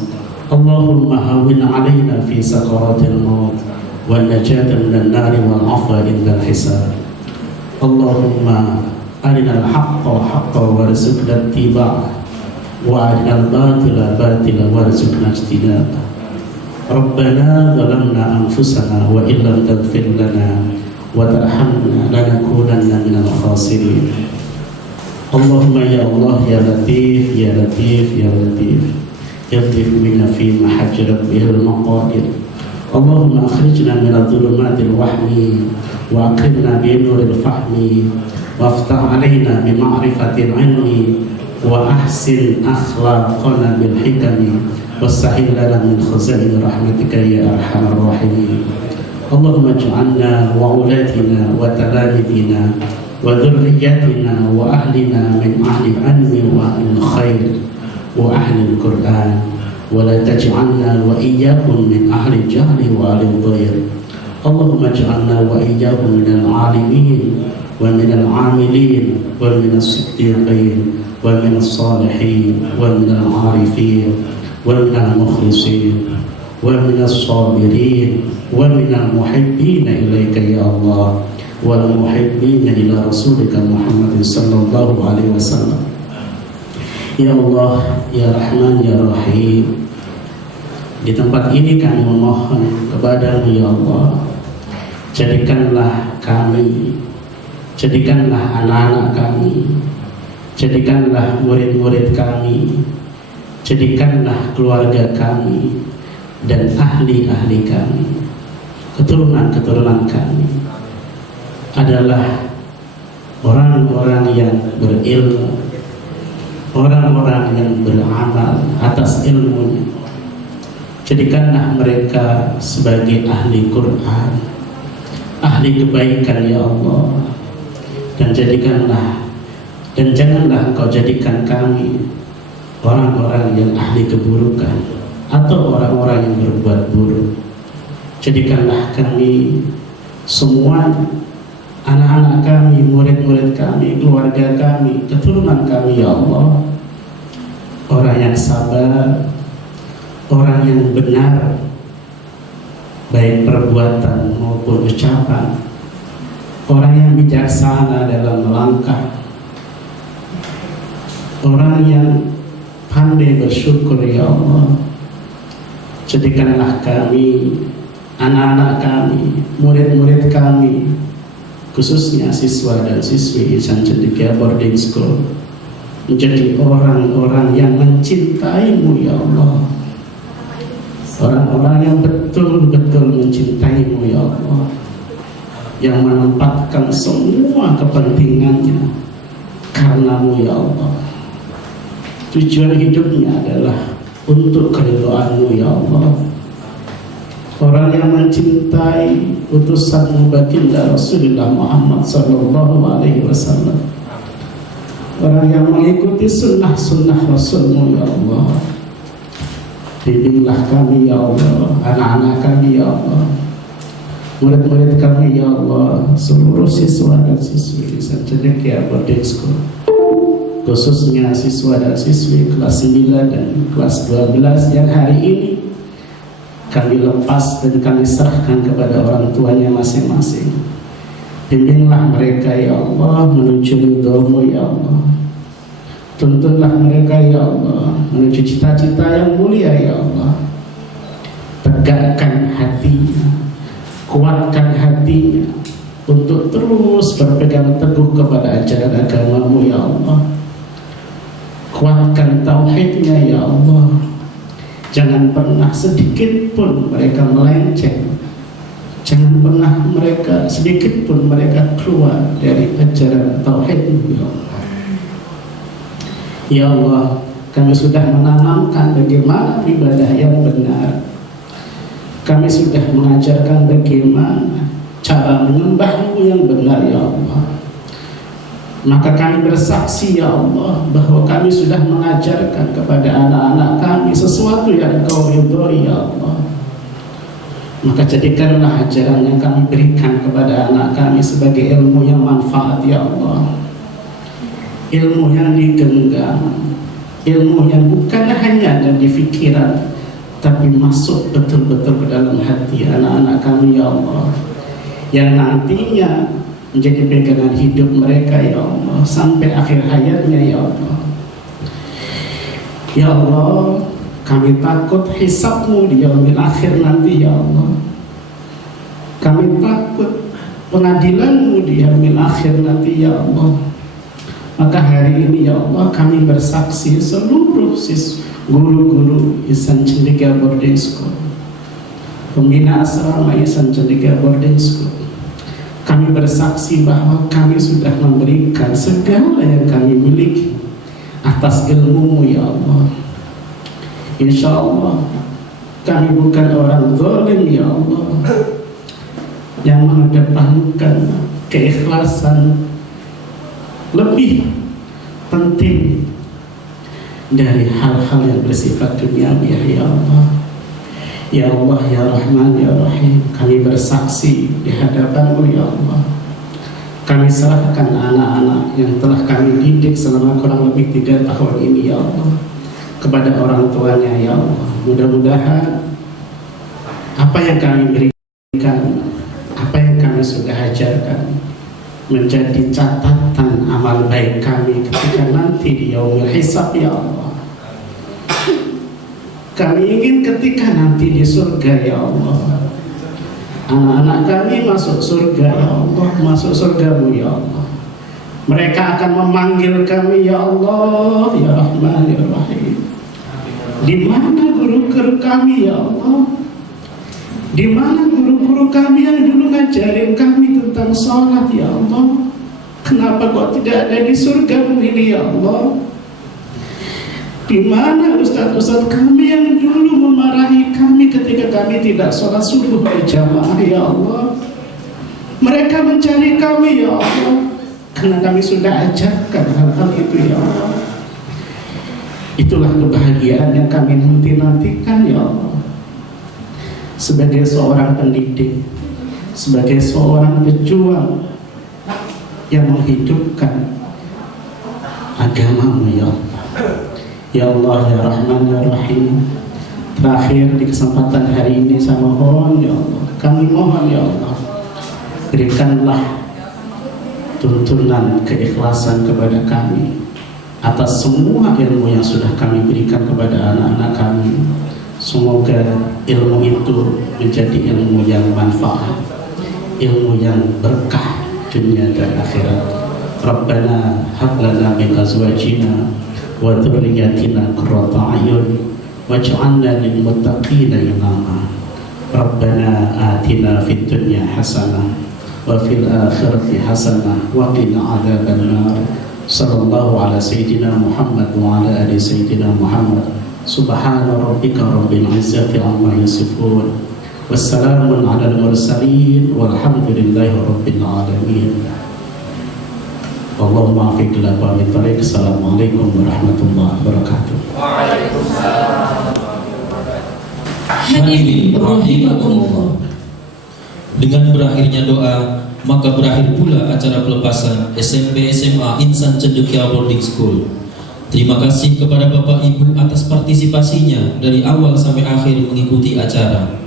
Allahumma hawwin 'alaina fi sakaratil maut wa najatan minan nari wal 'afwa indal hisab. Allahumma arinal haqqa haqqan warzuqna ittiba'ah wa arinal batila batila warzuqna ijtinabah. Rabbana zalamna anfusana wa illam taghfir lana wa tarhamna lanakunanna minal khasirin. Allahumma ya Allah ya Latif ya Latif ya Latif يضيف بنا فيما حجرت به المقادير. اللهم أخرجنا من الظلمات الوهم وأكرمنا بنور الفهم وافتح علينا بمعرفة العلم وأحسن أخلاقنا بالحكم واستعن لنا من خزائن رحمتك يا أرحم الراحمين. اللهم اجعلنا وأولادنا وتلاميذنا وذرياتنا وأهلنا من أهل العلم وأهل الخير وأهل القرآن ولا تجعلنا وإياكم من أهل الجهل وأهل الضير. اللهم اجعلنا وإياكم من العالمين ومن العاملين ومن الصديقين ومن الصالحين ومن العارفين ومن المخلصين ومن الصابرين ومن المحبين إليك يا الله والمحبين إلى رسولك محمد صلى الله عليه وسلم. Ya Allah, Ya Rahman, Ya Rahim, di tempat ini kami memohon kepada-Mu ya Allah, jadikanlah kami, jadikanlah anak-anak kami, jadikanlah murid-murid kami, jadikanlah keluarga kami dan ahli-ahli kami, keturunan-keturunan kami adalah orang-orang yang berilmu, orang-orang yang beramal atas ilmunya. Jadikanlah mereka sebagai ahli Quran, ahli kebaikan ya Allah. Dan jadikanlah, dan janganlah Engkau jadikan kami orang-orang yang ahli keburukan atau orang-orang yang berbuat buruk. Jadikanlah kami semua, anak-anak kami, murid-murid kami, keluarga kami, keturunan kami ya Allah, orang yang sabar, orang yang benar, baik perbuatan maupun ucapan, orang yang bijaksana dalam melangkah, orang yang pandai bersyukur ya Allah. Jadikanlah kami, anak-anak kami, murid-murid kami khususnya siswa dan siswi Ihsan Cendekia Boarding School, menjadi orang-orang yang mencintaimu ya Allah, orang-orang yang betul-betul mencintaimu ya Allah, yang menempatkan semua kepentingannya karenamu ya Allah. Tujuan hidupnya adalah untuk keridhaanmu ya Allah. Orang yang mencintai utusan baginda Rasulullah Muhammad sallallahu alaihi wasallam, orang yang mengikuti sunnah-sunnah Rasulmu ya Allah. Bimbinglah kami ya Allah, anak-anak kami ya Allah, murid-murid kami ya Allah, seluruh siswa dan siswi Ihsan Cendekia Boarding School, khususnya siswa dan siswi kelas 9 dan kelas 12 yang hari ini kami lepas dan kami serahkan kepada orang tuanya masing-masing. Bimbinglah mereka ya Allah menuju ridho-Mu ya Allah. Tuntunlah mereka ya Allah menuju cita-cita yang mulia ya Allah. Tegakkan hatinya, kuatkan hatinya untuk terus berpegang teguh kepada ajaran agama-Mu ya Allah. Kuatkan tauhidnya ya Allah. Jangan pernah sedikit pun mereka melenceng. Jangan pernah mereka sedikit pun mereka keluar dari ajaran tauhid-Mu ya Allah. Ya Allah, kami sudah menanamkan bagaimana ibadah yang benar. Kami sudah mengajarkan bagaimana cara menyembah-Mu yang benar ya Allah. Maka kami bersaksi ya Allah bahwa kami sudah mengajarkan kepada anak-anak kami sesuatu yang Engkau ridhoi ya Allah. Maka jadikanlah ajaran yang kami berikan kepada anak kami sebagai ilmu yang manfaat ya Allah. Ilmu yang digenggam, ilmu yang bukan hanya ada di pikiran, tapi masuk betul-betul ke dalam hati anak-anak kami ya Allah, yang nantinya menjadi pegangan hidup mereka ya Allah sampai akhir hayatnya ya Allah. Ya Allah, kami takut hisab-Mu di yaumil akhir nanti ya Allah. Kami takut pengadilan-Mu di yaumil akhir nanti ya Allah. Maka hari ini ya Allah kami bersaksi seluruh guru-guru Ihsan Cendekia Boarding School, pembina asrama Ihsan Cendekia Boarding School, kami bersaksi bahwa kami sudah memberikan segala yang kami miliki atas ilmu-Mu ya Allah. Insya Allah kami bukan orang zalim ya Allah, yang mengedepankan keikhlasan lebih penting dari hal-hal yang bersifat duniawi ya Allah. Ya Allah ya Rahman ya Rahim, kami bersaksi di hadapan-Mu ya Allah. Kami serahkan anak-anak yang telah kami didik selama kurang lebih 3 tahun ini ya Allah kepada orang tuanya ya Allah. Mudah-mudahan apa yang kami berikan, apa yang kami sudah ajarkan menjadi catatan amal baik kami ketika nanti di yaumil hisab ya Allah. Kami ingin ketika nanti di surga ya Allah, anak-anak kami masuk surga ya Allah, masuk surga-Mu ya Allah. Mereka akan memanggil kami ya Allah ya Rahman ya Rahim. Di mana guru-guru kami ya Allah? Di mana guru-guru kami yang dulu ngajarin kami tentang sholat ya Allah? Kenapa kok tidak ada di surga-Mu ini ya Allah? Di mana ustaz-ustaz kami yang dulu memarahi kami ketika kami tidak sholat subuh berjamaah ya Allah? Mereka mencari kami ya Allah, karena kami sudah ajarkan hal-hal itu ya Allah. Itulah kebahagiaan yang kami nanti-nantikan ya Allah. Sebagai seorang pendidik, sebagai seorang pejuang yang menghidupkan agama-Mu ya Allah. Ya Allah ya Rahman ya Rahim, terakhir di kesempatan hari ini saya mohon ya Allah, kami mohon ya Allah, berikanlah tuntunan keikhlasan kepada kami atas semua ilmu yang sudah kami berikan kepada anak-anak kami. Semoga ilmu itu menjadi ilmu yang manfaat, ilmu yang berkah, dunia dan akhirat. Rabbana hab lana min azwajina wa dhurriyyatina qurrata a'yun waj'alna lil muttaqina imama. Rabbana atina fid dunya hasanah wa fil akhirati hasanah wa qina adzaban nar. Sallallahu ala sayyidina Muhammad wa ala ali sayyidina Muhammad. Subhana rabbika rabbil izzati amma yasifun. Wassalamun ala al-mursalin walhamdulillahi rabbil alamin. Allahumma afiq ila min tariq. Assalamualaikum warahmatullahi wabarakatuh. Waalaikumsalam. Hadirin rahimakumullah. Dengan berakhirnya doa, maka berakhir pula acara pelepasan SMP SMA Insan Cendekia Boarding School. Terima kasih kepada Bapak Ibu atas partisipasinya dari awal sampai akhir mengikuti acara.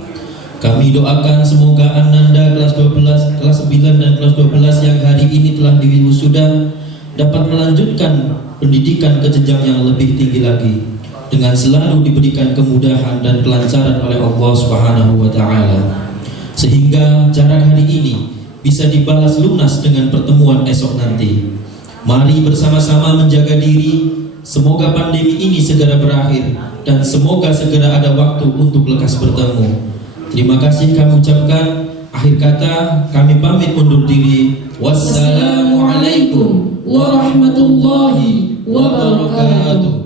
Kami doakan semoga Ananda kelas 12, kelas 9 dan kelas 12 yang hari ini telah diwisuda dapat melanjutkan pendidikan ke jenjang yang lebih tinggi lagi dengan selalu diberikan kemudahan dan kelancaran oleh Allah Subhanahu wa taala. Sehingga jarak hari ini bisa dibalas lunas dengan pertemuan esok nanti. Mari bersama-sama menjaga diri. Semoga pandemi ini segera berakhir dan semoga segera ada waktu untuk lekas bertemu. Terima kasih kami ucapkan. Akhir kata kami pamit undur diri. Wassalamualaikum warahmatullahi wabarakatuh.